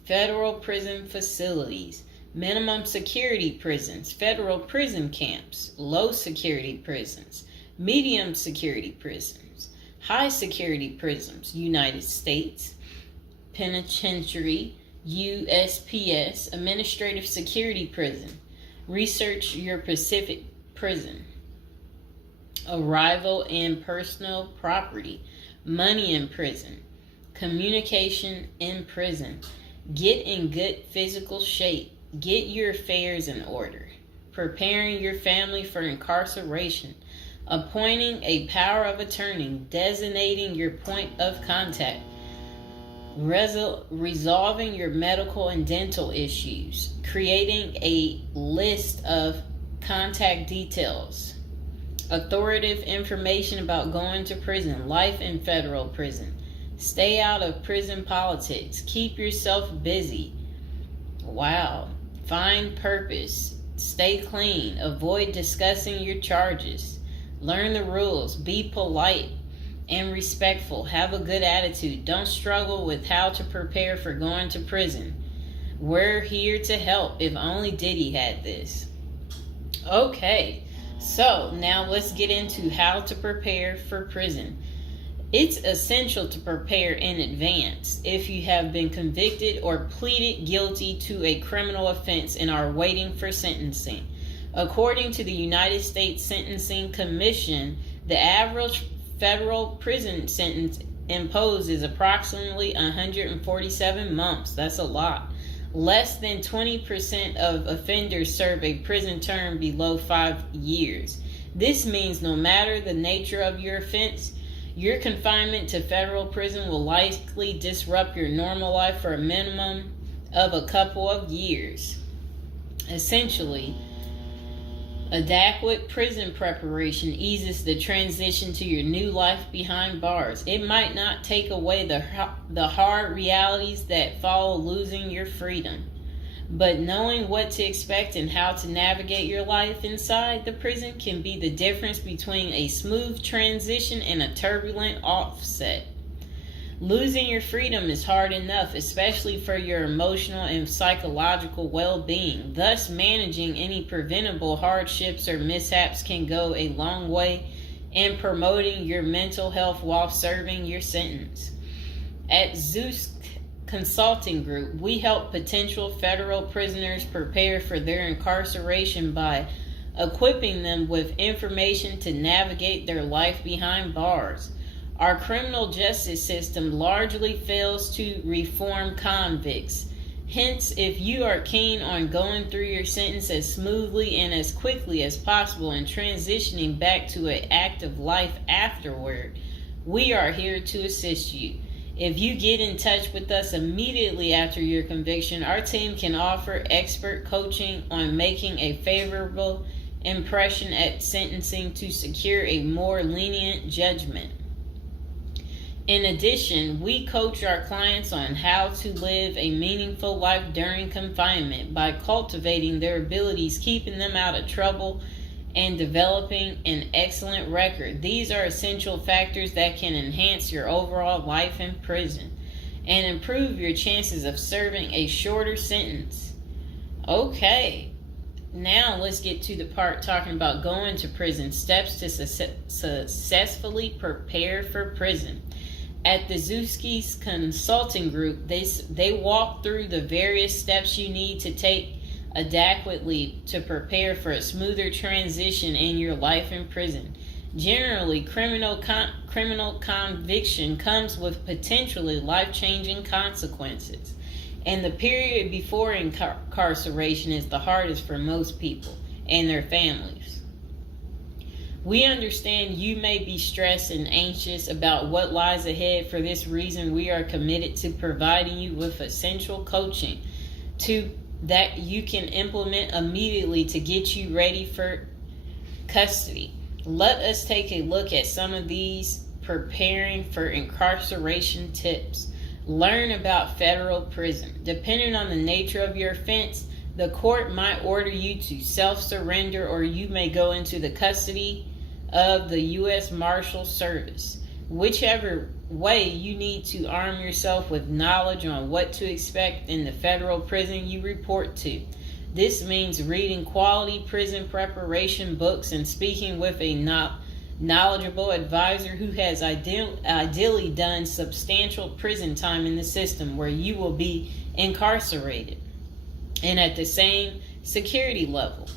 facilities, minimum security prisons, federal prison camps, low security prisons, medium security prisons, high security prisons, United States Penitentiary, USPS, administrative security prison. Research your Pacific prison. Arrival and personal property, money in prison, communication in prison. Get in good physical shape. Get your affairs in order. Preparing your family for incarceration. Appointing a power of attorney. Designating your point of contact. Resolving your medical and dental issues. Creating a list of contact details. Authoritative information about going to prison. Life in federal prison. Stay out of prison politics. Keep yourself busy. Wow. Find purpose. Stay clean. Avoid discussing your charges. Learn the rules. Be polite and respectful. Have a good attitude. Don't struggle with how to prepare for going to prison. We're here to help. If only Diddy had this. Okay. So now let's get into how to prepare for prison. It's essential to prepare in advance if you have been convicted or pleaded guilty to a criminal offense and are waiting for sentencing. According to the United States Sentencing Commission, the average federal prison sentence imposed is approximately 147 months. That's a lot. Less than 20% of offenders serve a prison term below 5 years. This means no matter the nature of your offense, your confinement to federal prison will likely disrupt your normal life for a minimum of a couple of years. Essentially, adequate prison preparation eases the transition to your new life behind bars. It might not take away the hard realities that follow losing your freedom, but knowing what to expect and how to navigate your life inside the prison can be the difference between a smooth transition and a turbulent offset. Losing your freedom is hard enough, especially for your emotional and psychological well-being. Thus, managing any preventable hardships or mishaps can go a long way in promoting your mental health while serving your sentence. At Zeus Consulting Group, we help potential federal prisoners prepare for their incarceration by equipping them with information to navigate their life behind bars. Our criminal justice system largely fails to reform convicts. Hence, if you are keen on going through your sentence as smoothly and as quickly as possible and transitioning back to an active life afterward, we are here to assist you. If you get in touch with us immediately after your conviction, our team can offer expert coaching on making a favorable impression at sentencing to secure a more lenient judgment. In addition, we coach our clients on how to live a meaningful life during confinement by cultivating their abilities, keeping them out of trouble, and developing an excellent record. These are essential factors that can enhance your overall life in prison and improve your chances of serving a shorter sentence. Okay, now let's get to the part talking about going to prison, steps to successfully prepare for prison. At the Zuski's Consulting Group, they walk through the various steps you need to take adequately to prepare for a smoother transition in your life in prison. Generally, criminal conviction comes with potentially life-changing consequences, and the period before incarceration is the hardest for most people and their families. We understand you may be stressed and anxious about what lies ahead. For this reason, we are committed to providing you with essential coaching to that you can implement immediately to get you ready for custody. Let us take a look at some of these preparing for incarceration tips. Learn about federal prison. Depending on the nature of your offense, the court might order you to self-surrender, or you may go into the custody of the U.S. Marshal Service. Whichever way, you need to arm yourself with knowledge on what to expect in the federal prison you report to. This means reading quality prison preparation books and speaking with a knowledgeable advisor who has ideally done substantial prison time in the system where you will be incarcerated and at the same security level.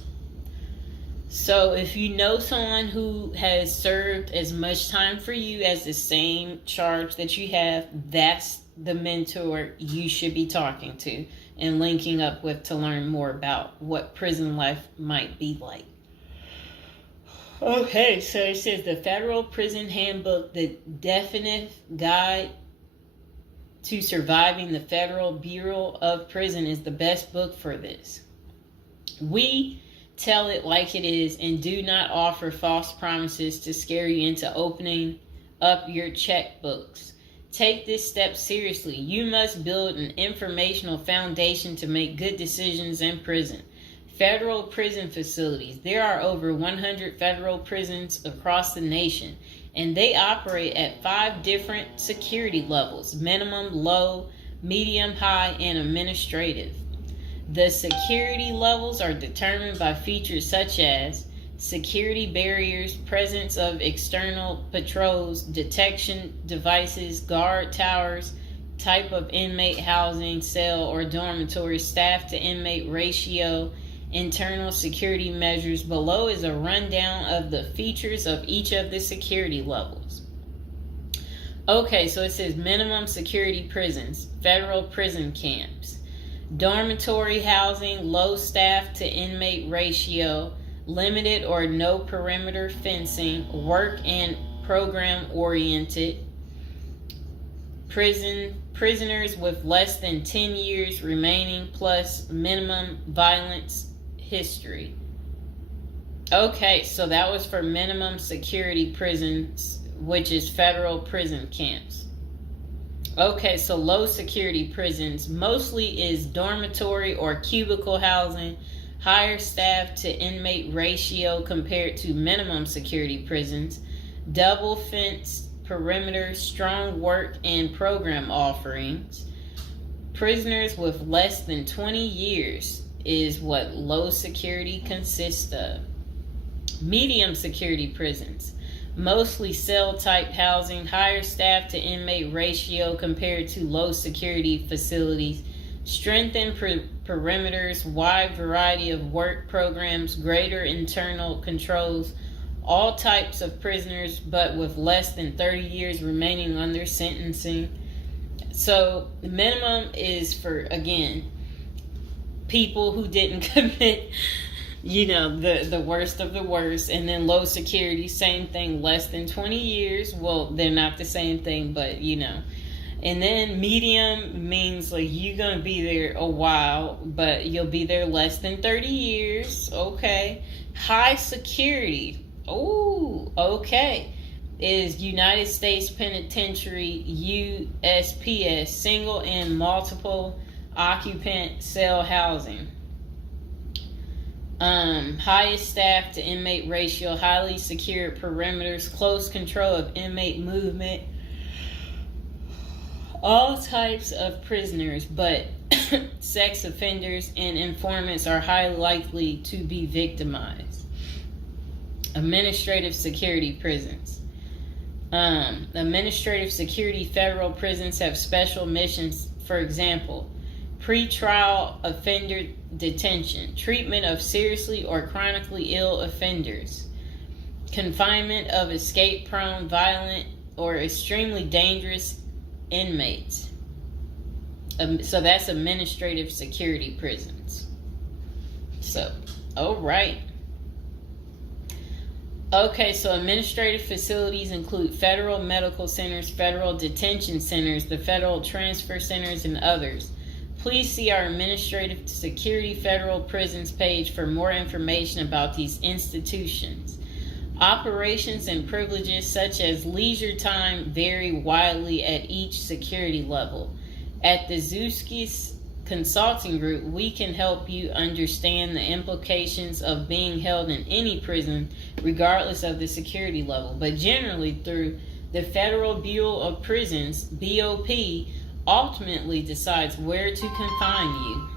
So if you know someone who has served as much time for you as the same charge that you have, that's the mentor you should be talking to and linking up with to learn more about what prison life might be like. Okay, so it says the Federal Prison Handbook, the definitive guide to surviving the Federal Bureau of Prison, is the best book for this. We tell it like it is and do not offer false promises to scare you into opening up your checkbooks. Take this step seriously. You must build an informational foundation to make good decisions in prison. Federal prison facilities. There are over 100 federal prisons across the nation, and they operate at 5 different security levels: minimum, low, medium, high, and administrative. The security levels are determined by features such as security barriers, presence of external patrols, detection devices, guard towers, type of inmate housing, cell or dormitory, staff to inmate ratio, internal security measures. Below is a rundown of the features of each of the security levels. Okay, so it says minimum security prisons, federal prison camps, dormitory housing, low staff to inmate ratio, limited or no perimeter fencing, work and program oriented, prisoners with less than 10 years remaining plus minimum violence history. Okay, so that was for minimum security prisons, which is federal prison camps. Okay, so low security prisons mostly is dormitory or cubicle housing, higher staff to inmate ratio compared to minimum security prisons, double fenced perimeter, strong work and program offerings. Prisoners with less than 20 years is what low security consists of. Medium security prisons, mostly cell type housing, higher staff to inmate ratio compared to low security facilities, strengthened perimeters, wide variety of work programs, greater internal controls, all types of prisoners but with less than 30 years remaining on their sentencing. So the minimum is for, again, people who didn't commit the worst of the worst. And then low security, same thing, less than 20 years. Well, they're not the same thing, but And then medium means like you're going to be there a while, but you'll be there less than 30 years. Okay. High security. Oh, okay. Is United States Penitentiary, USPS, single and multiple occupant cell housing. Highest staff to inmate ratio, highly secure perimeters, close control of inmate movement. All types of prisoners, but sex offenders and informants are highly likely to be victimized. Administrative security prisons. Administrative security federal prisons have special missions. For example, pretrial offender detention, treatment of seriously or chronically ill offenders, confinement of escape-prone, violent, or extremely dangerous inmates. So that's administrative security prisons. So, all right. Okay, so administrative facilities include federal medical centers, federal detention centers, the federal transfer centers, and others. Please see our Administrative Security Federal Prisons page for more information about these institutions. Operations and privileges such as leisure time vary widely at each security level. At the Zuski Consulting Group, we can help you understand the implications of being held in any prison, regardless of the security level. But generally, through the Federal Bureau of Prisons, BOP, ultimately decides where to confine you.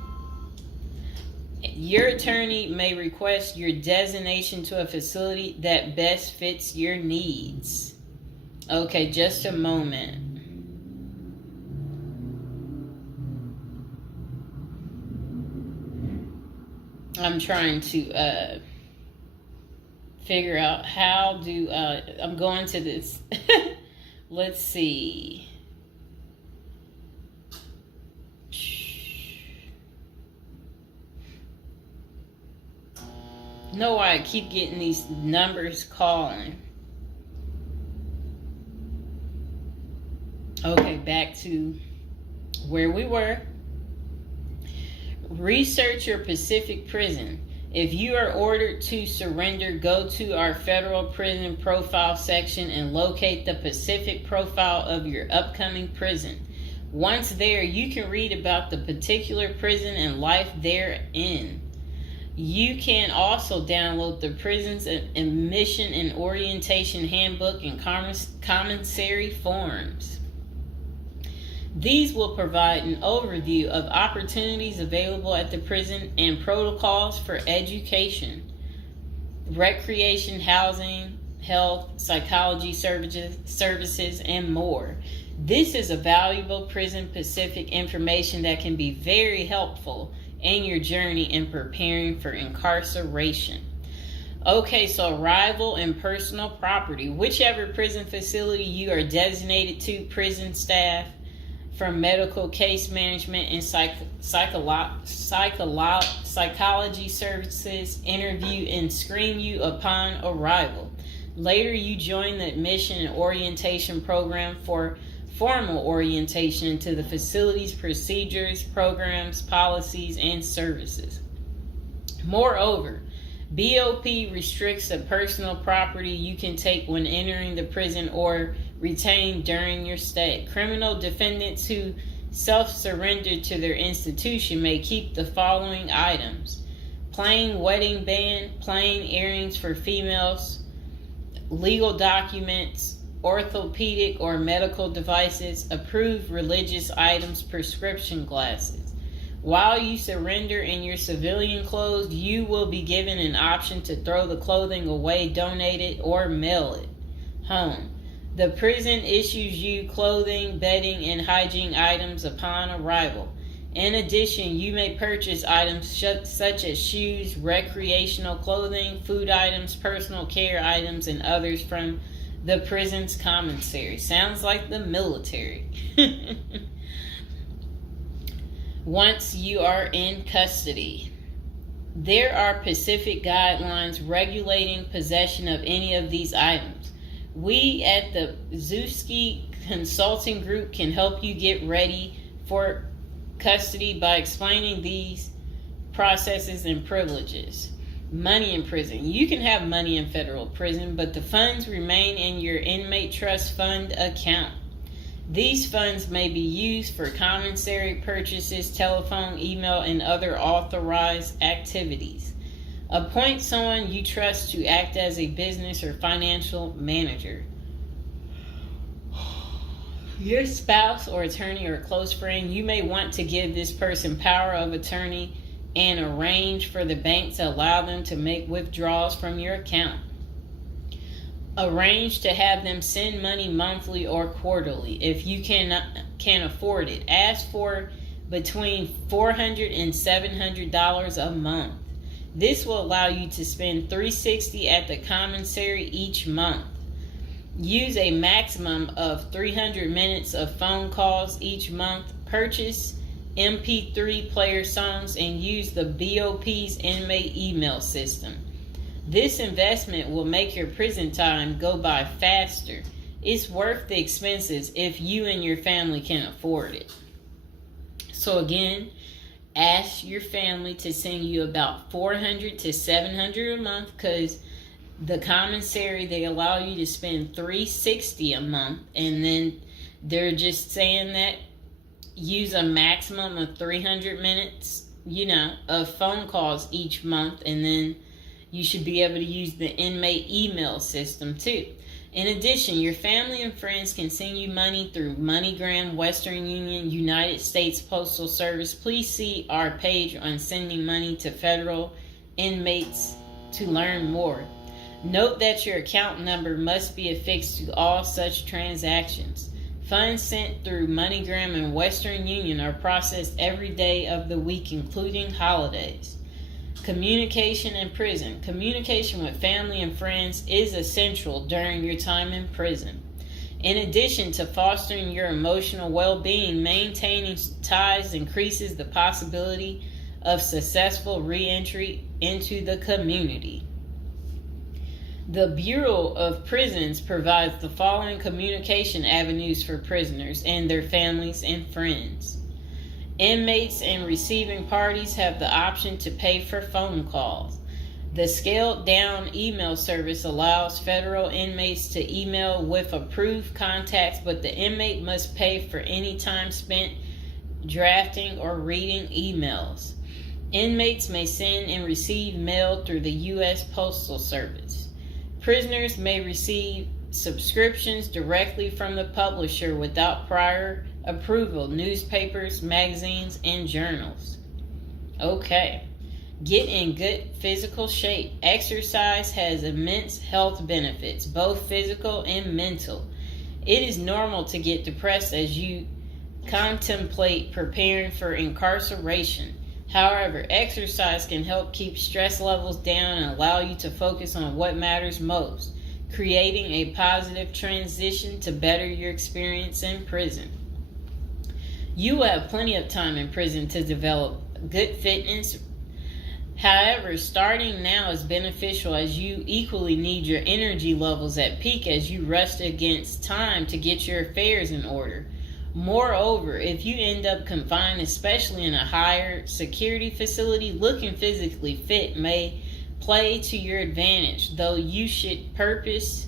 Your attorney may request your designation to a facility that best fits your needs. Okay, just a moment. I'm trying to figure out how do I'm going to this. Let's see. Know why I keep getting these numbers calling. Okay, back to where we were. Research your Pacific prison. If you are ordered to surrender, go to our federal prison profile section and locate the Pacific profile of your upcoming prison. Once there, you can read about the particular prison and life therein. You can also download the prison's admission and orientation handbook and commissary forms. These will provide an overview of opportunities available at the prison and protocols for education, recreation, housing, health, psychology services, and more. This is a valuable Prison Pacific information that can be very helpful in your journey in preparing for incarceration. Okay, so arrival and personal property. Whichever prison facility you are designated to, prison staff from medical case management and psychology services interview and screen you upon arrival. Later, you join the admission and orientation program for formal orientation into the facility's procedures, programs, policies, and services. Moreover, BOP restricts the personal property you can take when entering the prison or retain during your stay. Criminal defendants who self-surrender to their institution may keep the following items: plain wedding band, plain earrings for females, legal documents, orthopedic or medical devices, approved religious items, prescription glasses. While you surrender in your civilian clothes, you will be given an option to throw the clothing away, donate it, or mail it home. The prison issues you clothing, bedding, and hygiene items upon arrival. In addition, you may purchase items such as shoes, recreational clothing, food items, personal care items, and others from the prison's commissary. Sounds like the military. Once you are in custody, there are Pacific guidelines regulating possession of any of these items. We at the Zuski Consulting Group can help you get ready for custody by explaining these processes and privileges. Money in prison. You can have money in federal prison, but the funds remain in your inmate trust fund account. These funds may be used for commissary purchases, telephone, email, and other authorized activities. Appoint someone you trust to act as a business or financial manager. Your spouse or attorney or close friend, you may want to give this person power of attorney and arrange for the bank to allow them to make withdrawals from your account. Arrange to have them send money monthly or quarterly if you can afford it. Ask for between $400 and $700 a month. This will allow you to spend $360 at the commissary each month. Use a maximum of 300 minutes of phone calls each month. Purchase MP3 player songs and use the BOP's inmate email system. This investment will make your prison time go by faster. It's worth the expenses if you and your family can afford it. So again, Ask your family to send you about $400 to $700 a month, because the commissary, they allow you to spend $360 a month, and then they're just saying that use a maximum of 300 minutes, of phone calls each month, and then you should be able to use the inmate email system too. In addition, your family and friends can send you money through MoneyGram, Western Union, United States Postal Service. Please see our page on sending money to federal inmates to learn more. Note that your account number must be affixed to all such transactions. Funds sent through MoneyGram and Western Union are processed every day of the week, including holidays. Communication in prison. Communication with family and friends is essential during your time in prison. In addition to fostering your emotional well-being, maintaining ties increases the possibility of successful re-entry into the community. The Bureau of Prisons provides the following communication avenues for prisoners and their families and friends. Inmates and receiving parties have the option to pay for phone calls. The scaled-down email service allows federal inmates to email with approved contacts, but the inmate must pay for any time spent drafting or reading emails. Inmates may send and receive mail through the U.S. Postal Service. Prisoners may receive subscriptions directly from the publisher without prior approval, newspapers, magazines, and journals. Okay. Get in good physical shape. Exercise has immense health benefits, both physical and mental. It is normal to get depressed as you contemplate preparing for incarceration. However, exercise can help keep stress levels down and allow you to focus on what matters most, creating a positive transition to better your experience in prison. You will have plenty of time in prison to develop good fitness. However, starting now is beneficial as you equally need your energy levels at peak as you rush against time to get your affairs in order. Moreover, if you end up confined, especially in a higher security facility, looking physically fit may play to your advantage, though you should purpose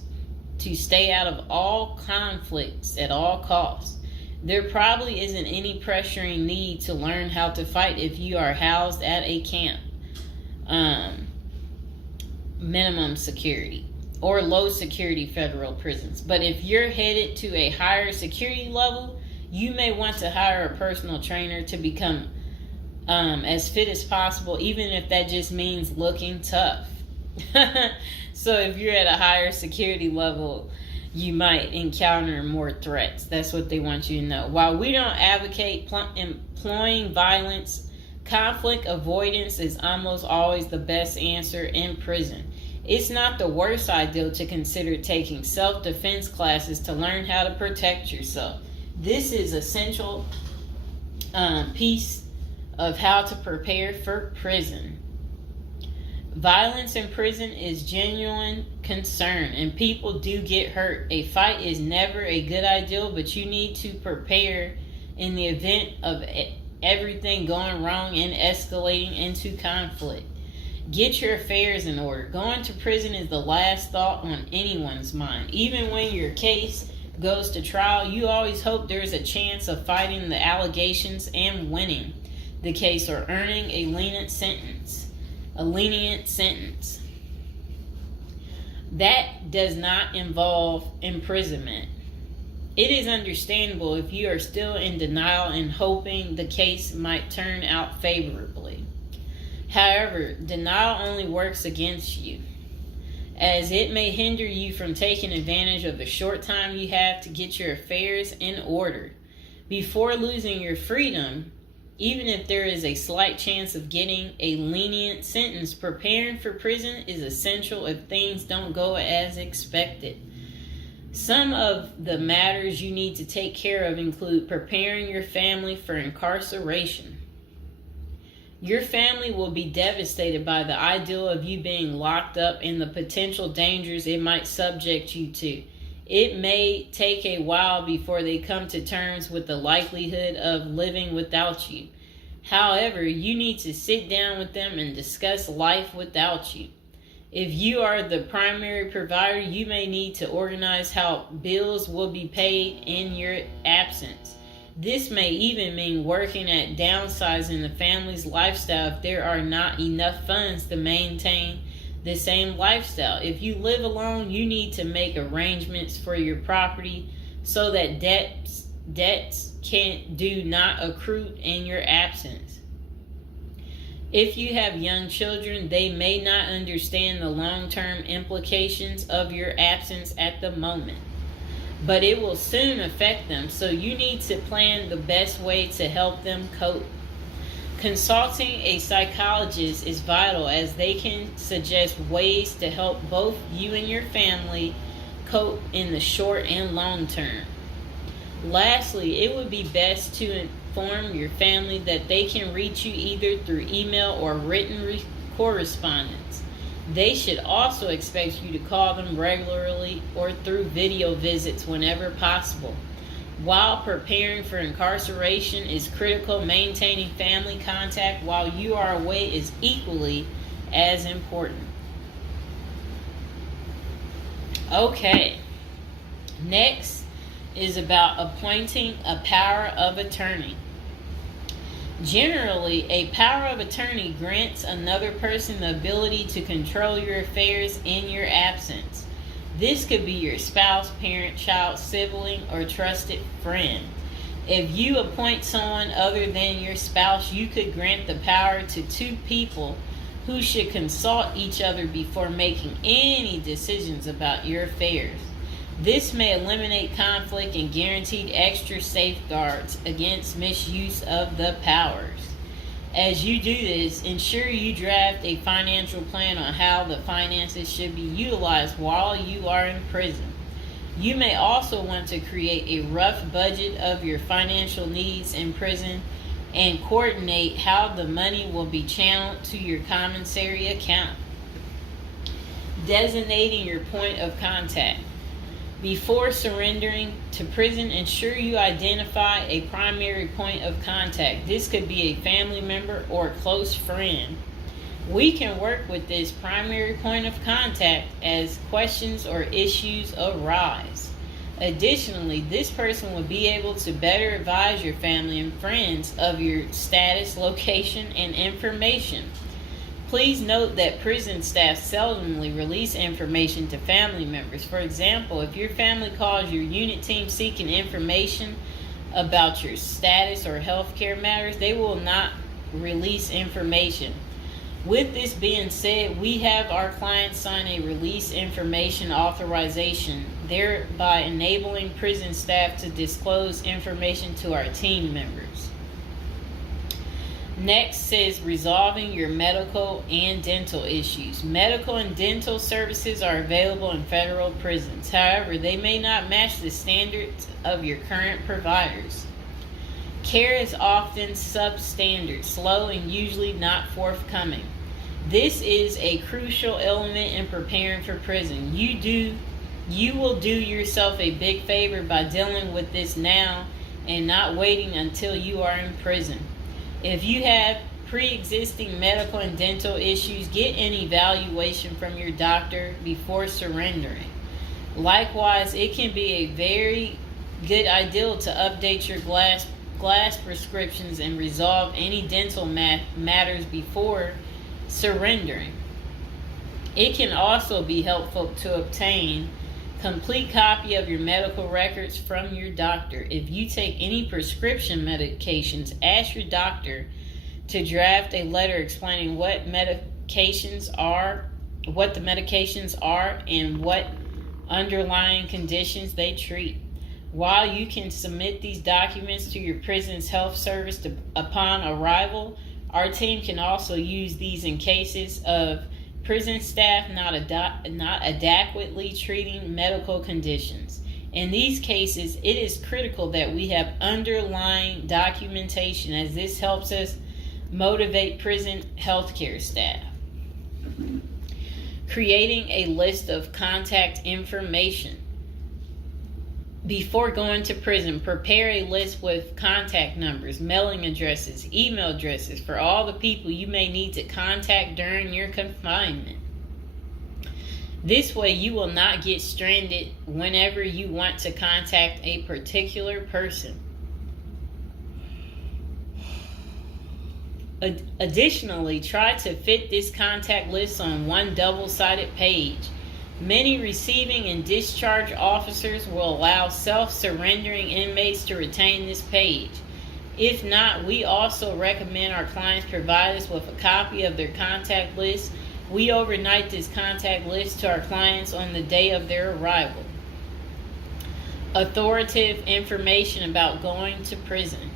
to stay out of all conflicts at all costs. There probably isn't any pressuring need to learn how to fight if you are housed at a camp, minimum security, or low security federal prisons. But if you're headed to a higher security level, you may want to hire a personal trainer to become as fit as possible, even if that just means looking tough. So if you're at a higher security level, you might encounter more threats. That's what they want you to know. While we don't advocate employing violence, conflict avoidance is almost always the best answer in prison. It's not the worst idea to consider taking self-defense classes to learn how to protect yourself. This is essential piece of how to prepare for prison. Violence in prison is genuine concern, and people do get hurt. A fight is never a good idea, but you need to prepare in the event of everything going wrong and escalating into conflict. Get your affairs in order. Going to prison is the last thought on anyone's mind. Even when your case goes to trial, you always hope there's a chance of fighting the allegations and winning the case or earning a lenient sentence. That does not involve imprisonment. It is understandable if you are still in denial and hoping the case might turn out favorably. However, denial only works against you, as it may hinder you from taking advantage of the short time you have to get your affairs in order. Before losing your freedom, even if there is a slight chance of getting a lenient sentence, preparing for prison is essential if things don't go as expected. Some of the matters you need to take care of include preparing your family for incarceration. Your family will be devastated by the idea of you being locked up and the potential dangers it might subject you to. It may take a while before they come to terms with the likelihood of living without you. However, you need to sit down with them and discuss life without you. If you are the primary provider, you may need to organize how bills will be paid in your absence. This may even mean working at downsizing the family's lifestyle if there are not enough funds to maintain the same lifestyle. If you live alone, you need to make arrangements for your property so that debts do not accrue in your absence. If you have young children, they may not understand the long-term implications of your absence at the moment, but it will soon affect them, so you need to plan the best way to help them cope. Consulting a psychologist is vital, as they can suggest ways to help both you and your family cope in the short and long term. Lastly, it would be best to inform your family that they can reach you either through email or written correspondence. They should also expect you to call them regularly or through video visits whenever possible. While preparing for incarceration is critical, maintaining family contact while you are away is equally as important. Okay, next is about appointing a power of attorney. Generally, a power of attorney grants another person the ability to control your affairs in your absence. This could be your spouse, parent, child, sibling, or trusted friend. If you appoint someone other than your spouse, you could grant the power to two people who should consult each other before making any decisions about your affairs. This may eliminate conflict and guarantee extra safeguards against misuse of the powers. As you do this, ensure you draft a financial plan on how the finances should be utilized while you are in prison. You may also want to create a rough budget of your financial needs in prison and coordinate how the money will be channeled to your commissary account. Designating your point of contact. Before surrendering to prison, ensure you identify a primary point of contact. This could be a family member or a close friend. We can work with this primary point of contact as questions or issues arise. Additionally, this person will be able to better advise your family and friends of your status, location, and information. Please note that prison staff seldomly release information to family members. For example, if your family calls your unit team seeking information about your status or healthcare matters, they will not release information. With this being said, we have our clients sign a release information authorization, thereby enabling prison staff to disclose information to our team members. Next is resolving your medical and dental issues. Medical and dental services are available in federal prisons. However, they may not match the standards of your current providers. Care is often substandard, slow, and usually not forthcoming. This is a crucial element in preparing for prison. You will do yourself a big favor by dealing with this now and not waiting until you are in prison. If you have pre-existing medical and dental issues, get an evaluation from your doctor before surrendering. Likewise, it can be a very good idea to update your glass prescriptions and resolve any dental matters before surrendering. It can also be helpful to obtain complete copy of your medical records from your doctor. If you take any prescription medications, ask your doctor to draft a letter explaining what the medications are, and what underlying conditions they treat. While you can submit these documents to your prison's health service upon arrival, our team can also use these in cases of prison staff not adequately treating medical conditions. In these cases, it is critical that we have underlying documentation, as this helps us motivate prison healthcare staff. Creating a list of contact information. Before going to prison, prepare a list with contact numbers, mailing addresses, email addresses for all the people you may need to contact during your confinement. This way, you will not get stranded whenever you want to contact a particular person. Additionally, try to fit this contact list on one double-sided page. Many receiving and discharge officers will allow self-surrendering inmates to retain this page. If not, we also recommend our clients provide us with a copy of their contact list. We overnight this contact list to our clients on the day of their arrival. Authoritative information about going to prison.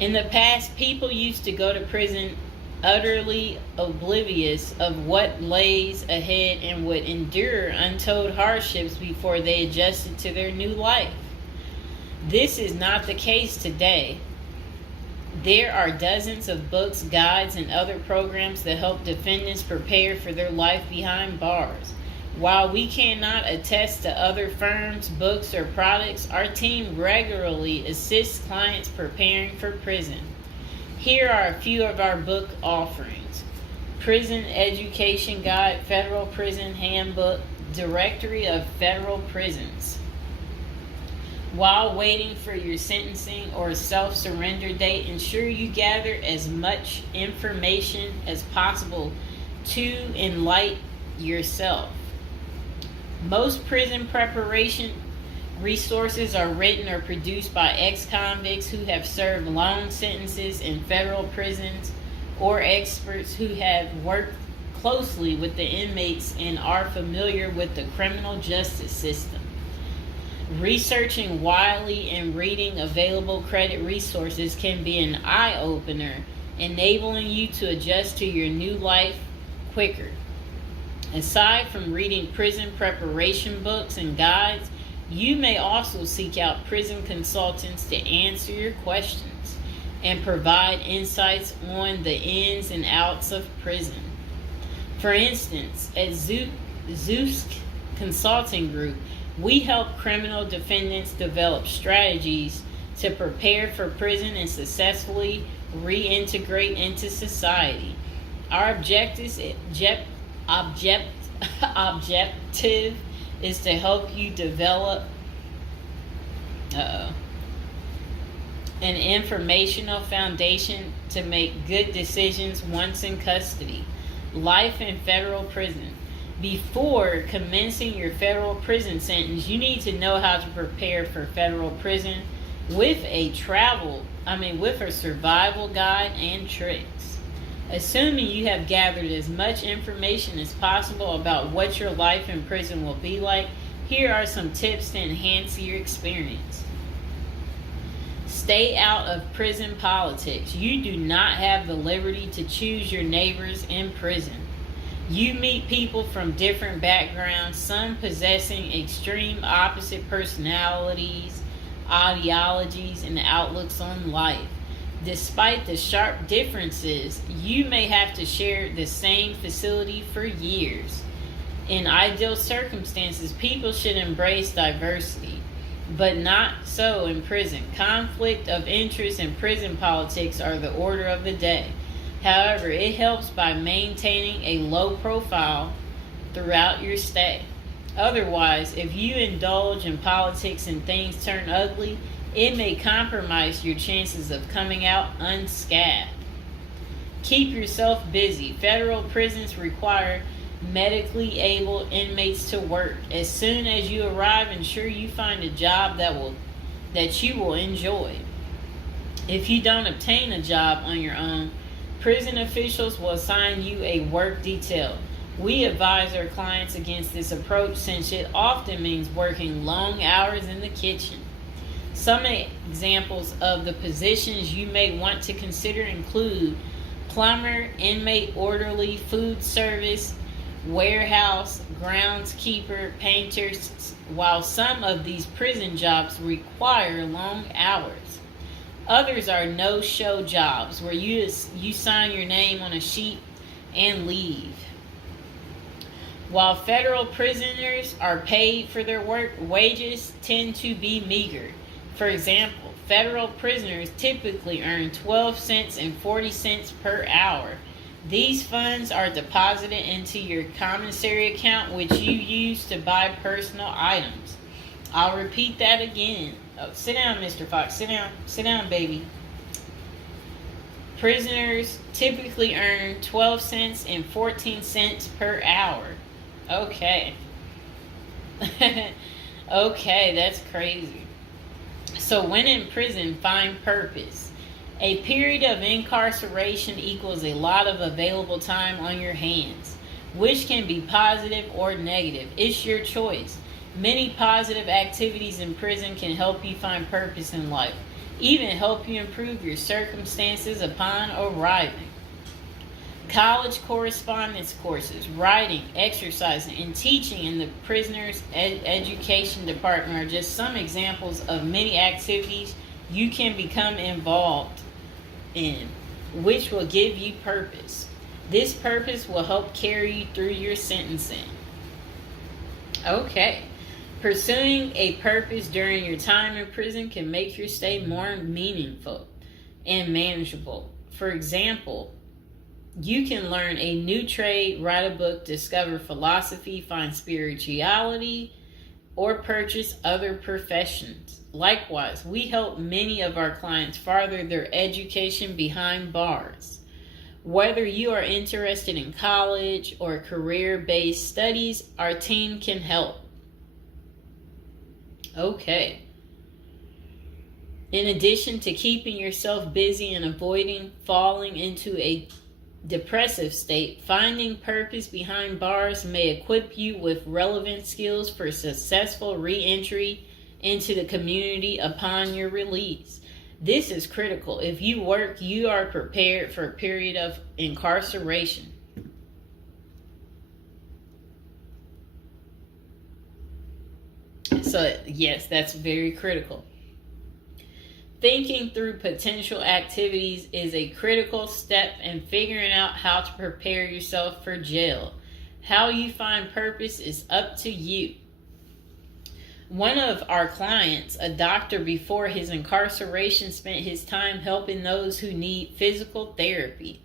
In the past, people used to go to prison utterly oblivious of what lays ahead and would endure untold hardships before they adjusted to their new life. This is not the case today. There are dozens of books, guides, and other programs that help defendants prepare for their life behind bars. While we cannot attest to other firms, books, or products, our team regularly assists clients preparing for prison. Here are a few of our book offerings: Prison Education Guide, Federal Prison Handbook, Directory of Federal Prisons. While waiting for your sentencing or self-surrender date, ensure you gather as much information as possible to enlighten yourself. Most prison preparation resources are written or produced by ex-convicts who have served long sentences in federal prisons, or experts who have worked closely with the inmates and are familiar with the criminal justice system. Researching widely and reading available credit resources can be an eye-opener, enabling you to adjust to your new life quicker. Aside from reading prison preparation books and guides, you may also seek out prison consultants to answer your questions and provide insights on the ins and outs of prison. For instance, at Zeus Consulting Group, we help criminal defendants develop strategies to prepare for prison and successfully reintegrate into society. Our objective is to help you develop an informational foundation to make good decisions once in custody. Life in federal prison. Before commencing your federal prison sentence, you need to know how to prepare for federal prison with a survival guide and tricks. Assuming you have gathered as much information as possible about what your life in prison will be like, here are some tips to enhance your experience. Stay out of prison politics. You do not have the liberty to choose your neighbors in prison. You meet people from different backgrounds, some possessing extreme opposite personalities, ideologies, and outlooks on life. Despite the sharp differences, you may have to share the same facility for years. In ideal circumstances, people should embrace diversity, but not so in prison. Conflict of interest and prison politics are the order of the day. However, it helps by maintaining a low profile throughout your stay. Otherwise, if you indulge in politics and things turn ugly, it may compromise your chances of coming out unscathed. Keep yourself busy. Federal prisons require medically able inmates to work. As soon as you arrive, ensure you find a job that you will enjoy. If you don't obtain a job on your own, prison officials will assign you a work detail. We advise our clients against this approach since it often means working long hours in the kitchen. Some examples of the positions you may want to consider include plumber, inmate orderly, food service, warehouse, groundskeeper, painters, while some of these prison jobs require long hours. Others are no-show jobs where you sign your name on a sheet and leave. While federal prisoners are paid for their work, wages tend to be meager. For example, federal prisoners typically earn 12 cents and 40 cents per hour. These funds are deposited into your commissary account, which you use to buy personal items. I'll repeat that again. Oh, sit down, Mr. Fox. Sit down. Sit down, baby. Prisoners typically earn 12 cents and 14 cents per hour. Okay. Okay, that's crazy. So when in prison, find purpose. A period of incarceration equals a lot of available time on your hands, which can be positive or negative. It's your choice. Many positive activities in prison can help you find purpose in life, even help you improve your circumstances upon arriving. College correspondence courses, writing, exercising, and teaching in the prisoner's education department are just some examples of many activities you can become involved in, which will give you purpose. This purpose will help carry you through your sentencing. Okay. Pursuing a purpose during your time in prison can make your stay more meaningful and manageable. For example, you can learn a new trade, write a book, discover philosophy, find spirituality, or purchase other professions. Likewise, we help many of our clients further their education behind bars. Whether you are interested in college or career-based studies, our team can help. Okay. In addition to keeping yourself busy and avoiding falling into a depressive state, finding purpose behind bars may equip you with relevant skills for successful re-entry into the community upon your release. This is critical. If you work, you are prepared for a period of incarceration. So, yes, that's very critical. Thinking through potential activities is a critical step in figuring out how to prepare yourself for jail. How you find purpose is up to you. One of our clients, a doctor before his incarceration, spent his time helping those who need physical therapy.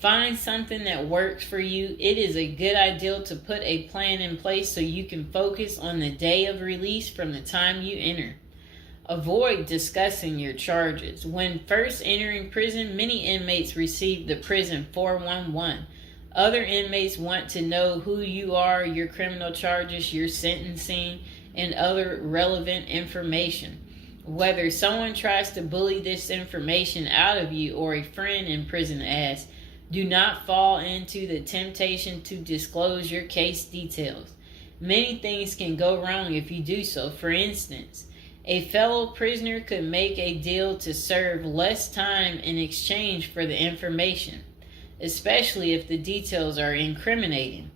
Find something that works for you. It is a good idea to put a plan in place so you can focus on the day of release from the time you enter. Avoid discussing your charges. When first entering prison, many inmates receive the prison 411. Other inmates want to know who you are, your criminal charges, your sentencing, and other relevant information. Whether someone tries to bully this information out of you or a friend in prison asks, do not fall into the temptation to disclose your case details. Many things can go wrong if you do so. For instance, a fellow prisoner could make a deal to serve less time in exchange for the information, especially if the details are incriminating.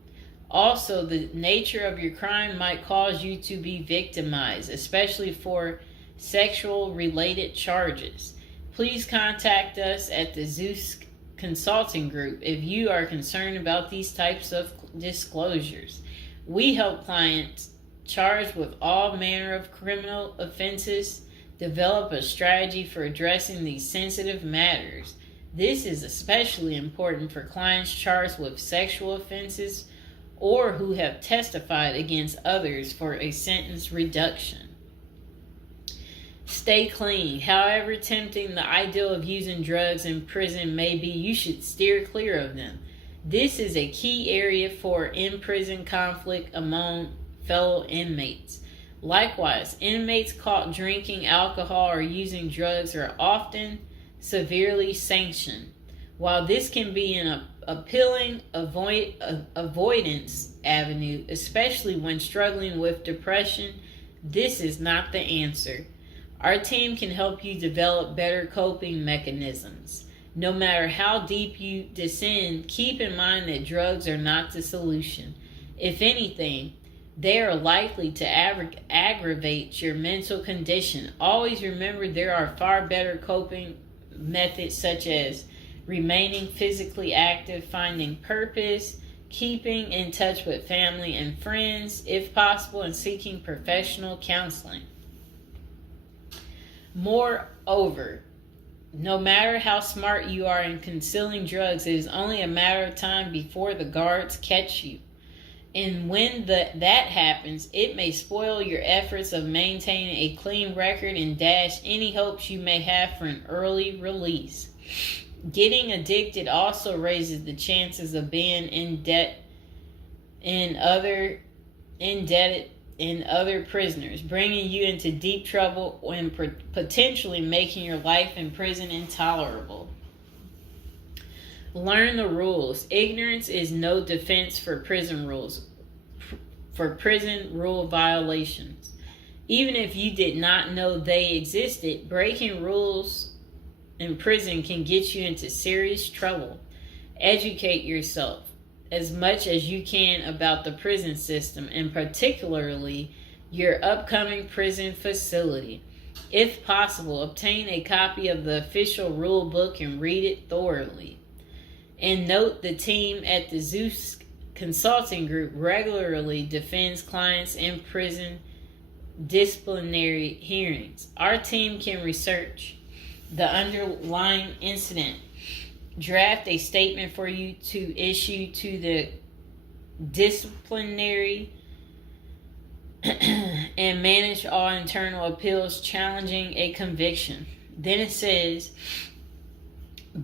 Also, the nature of your crime might cause you to be victimized, especially for sexual-related charges. Please contact us at the Zeus Consulting Group if you are concerned about these types of disclosures. We help clients charged with all manner of criminal offenses develop a strategy for addressing these sensitive matters. This is especially important for clients charged with sexual offenses or who have testified against others for a sentence reduction. Stay clean. However tempting the ideal of using drugs in prison may be, you should steer clear of them. This is a key area for in-prison conflict among fellow inmates. Likewise, inmates caught drinking alcohol or using drugs are often severely sanctioned. While this can be an appealing avoidance avenue, especially when struggling with depression, this is not the answer. Our team can help you develop better coping mechanisms. No matter how deep you descend, keep in mind that drugs are not the solution. If anything, they are likely to aggravate your mental condition. Always remember there are far better coping methods such as remaining physically active, finding purpose, keeping in touch with family and friends, if possible, and seeking professional counseling. Moreover, no matter how smart you are in concealing drugs, it is only a matter of time before the guards catch you. And when that happens, it may spoil your efforts of maintaining a clean record and dash any hopes you may have for an early release. Getting addicted also raises the chances of being indebted in other prisoners, bringing you into deep trouble and potentially making your life in prison intolerable. Learn the rules. Ignorance is no defense for prison rules, for prison rule violations. Even if you did not know they existed, breaking rules in prison can get you into serious trouble. Educate yourself as much as you can about the prison system, and particularly your upcoming prison facility. If possible, obtain a copy of the official rule book and read it thoroughly. And note, the team at the Zeus Consulting Group regularly defends clients in prison disciplinary hearings. Our team can research the underlying incident, draft a statement for you to issue to the disciplinary, and manage all internal appeals challenging a conviction. Then it says,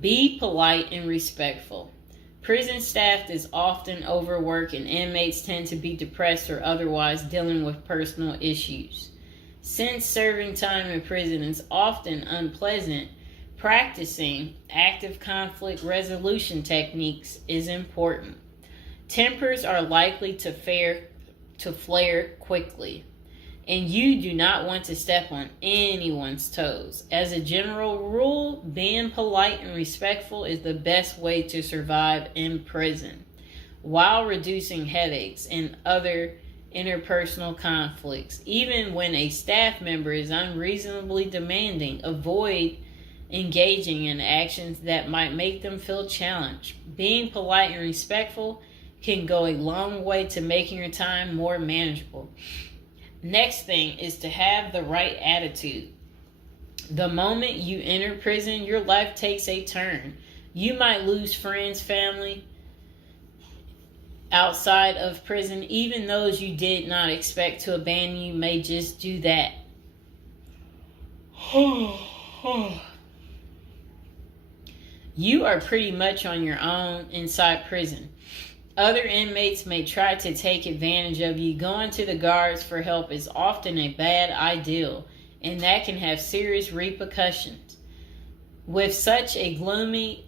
be polite and respectful. Prison staff is often overworked and inmates tend to be depressed or otherwise dealing with personal issues. Since serving time in prison is often unpleasant, practicing active conflict resolution techniques is important. Tempers are likely to flare quickly, and you do not want to step on anyone's toes. As a general rule, being polite and respectful is the best way to survive in prison, while reducing headaches and other interpersonal conflicts. Even when a staff member is unreasonably demanding, avoid engaging in actions that might make them feel challenged. Being polite and respectful can go a long way to making your time more manageable. Next thing is to have the right attitude. The moment you enter prison, your life takes a turn. You might lose friends, family outside of prison. Even those you did not expect to abandon you may just do that. You are pretty much on your own inside prison. Other inmates may try to take advantage of you. Going to the guards for help is often a bad idea, and that can have serious repercussions. With such a gloomy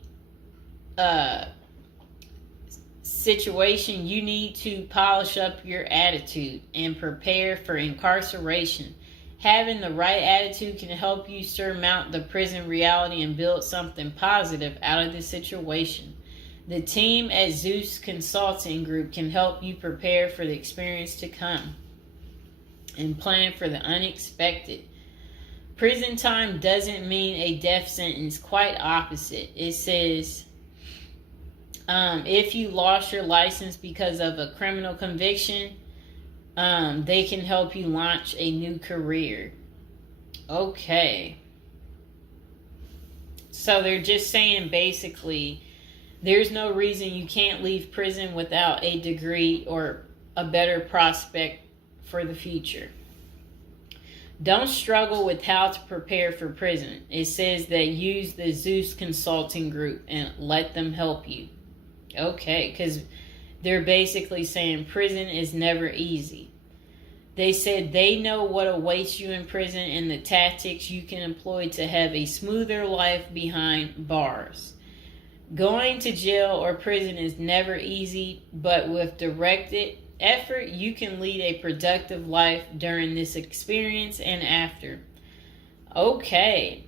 situation, you need to polish up your attitude and prepare for incarceration. Having the right attitude can help you surmount the prison reality and build something positive out of the situation. The team at Zeus Consulting Group can help you prepare for the experience to come and plan for the unexpected. Prison time doesn't mean a death sentence, quite opposite. It says, if you lost your license because of a criminal conviction, they can help you launch a new career. Okay. So they're just saying basically, there's no reason you can't leave prison without a degree or a better prospect for the future. Don't struggle with how to prepare for prison. It says that use the Zeus Consulting Group and let them help you. Okay, because they're basically saying prison is never easy. They said they know what awaits you in prison and the tactics you can employ to have a smoother life behind bars. Going to jail or prison is never easy, but with directed effort, you can lead a productive life during this experience and after. Okay.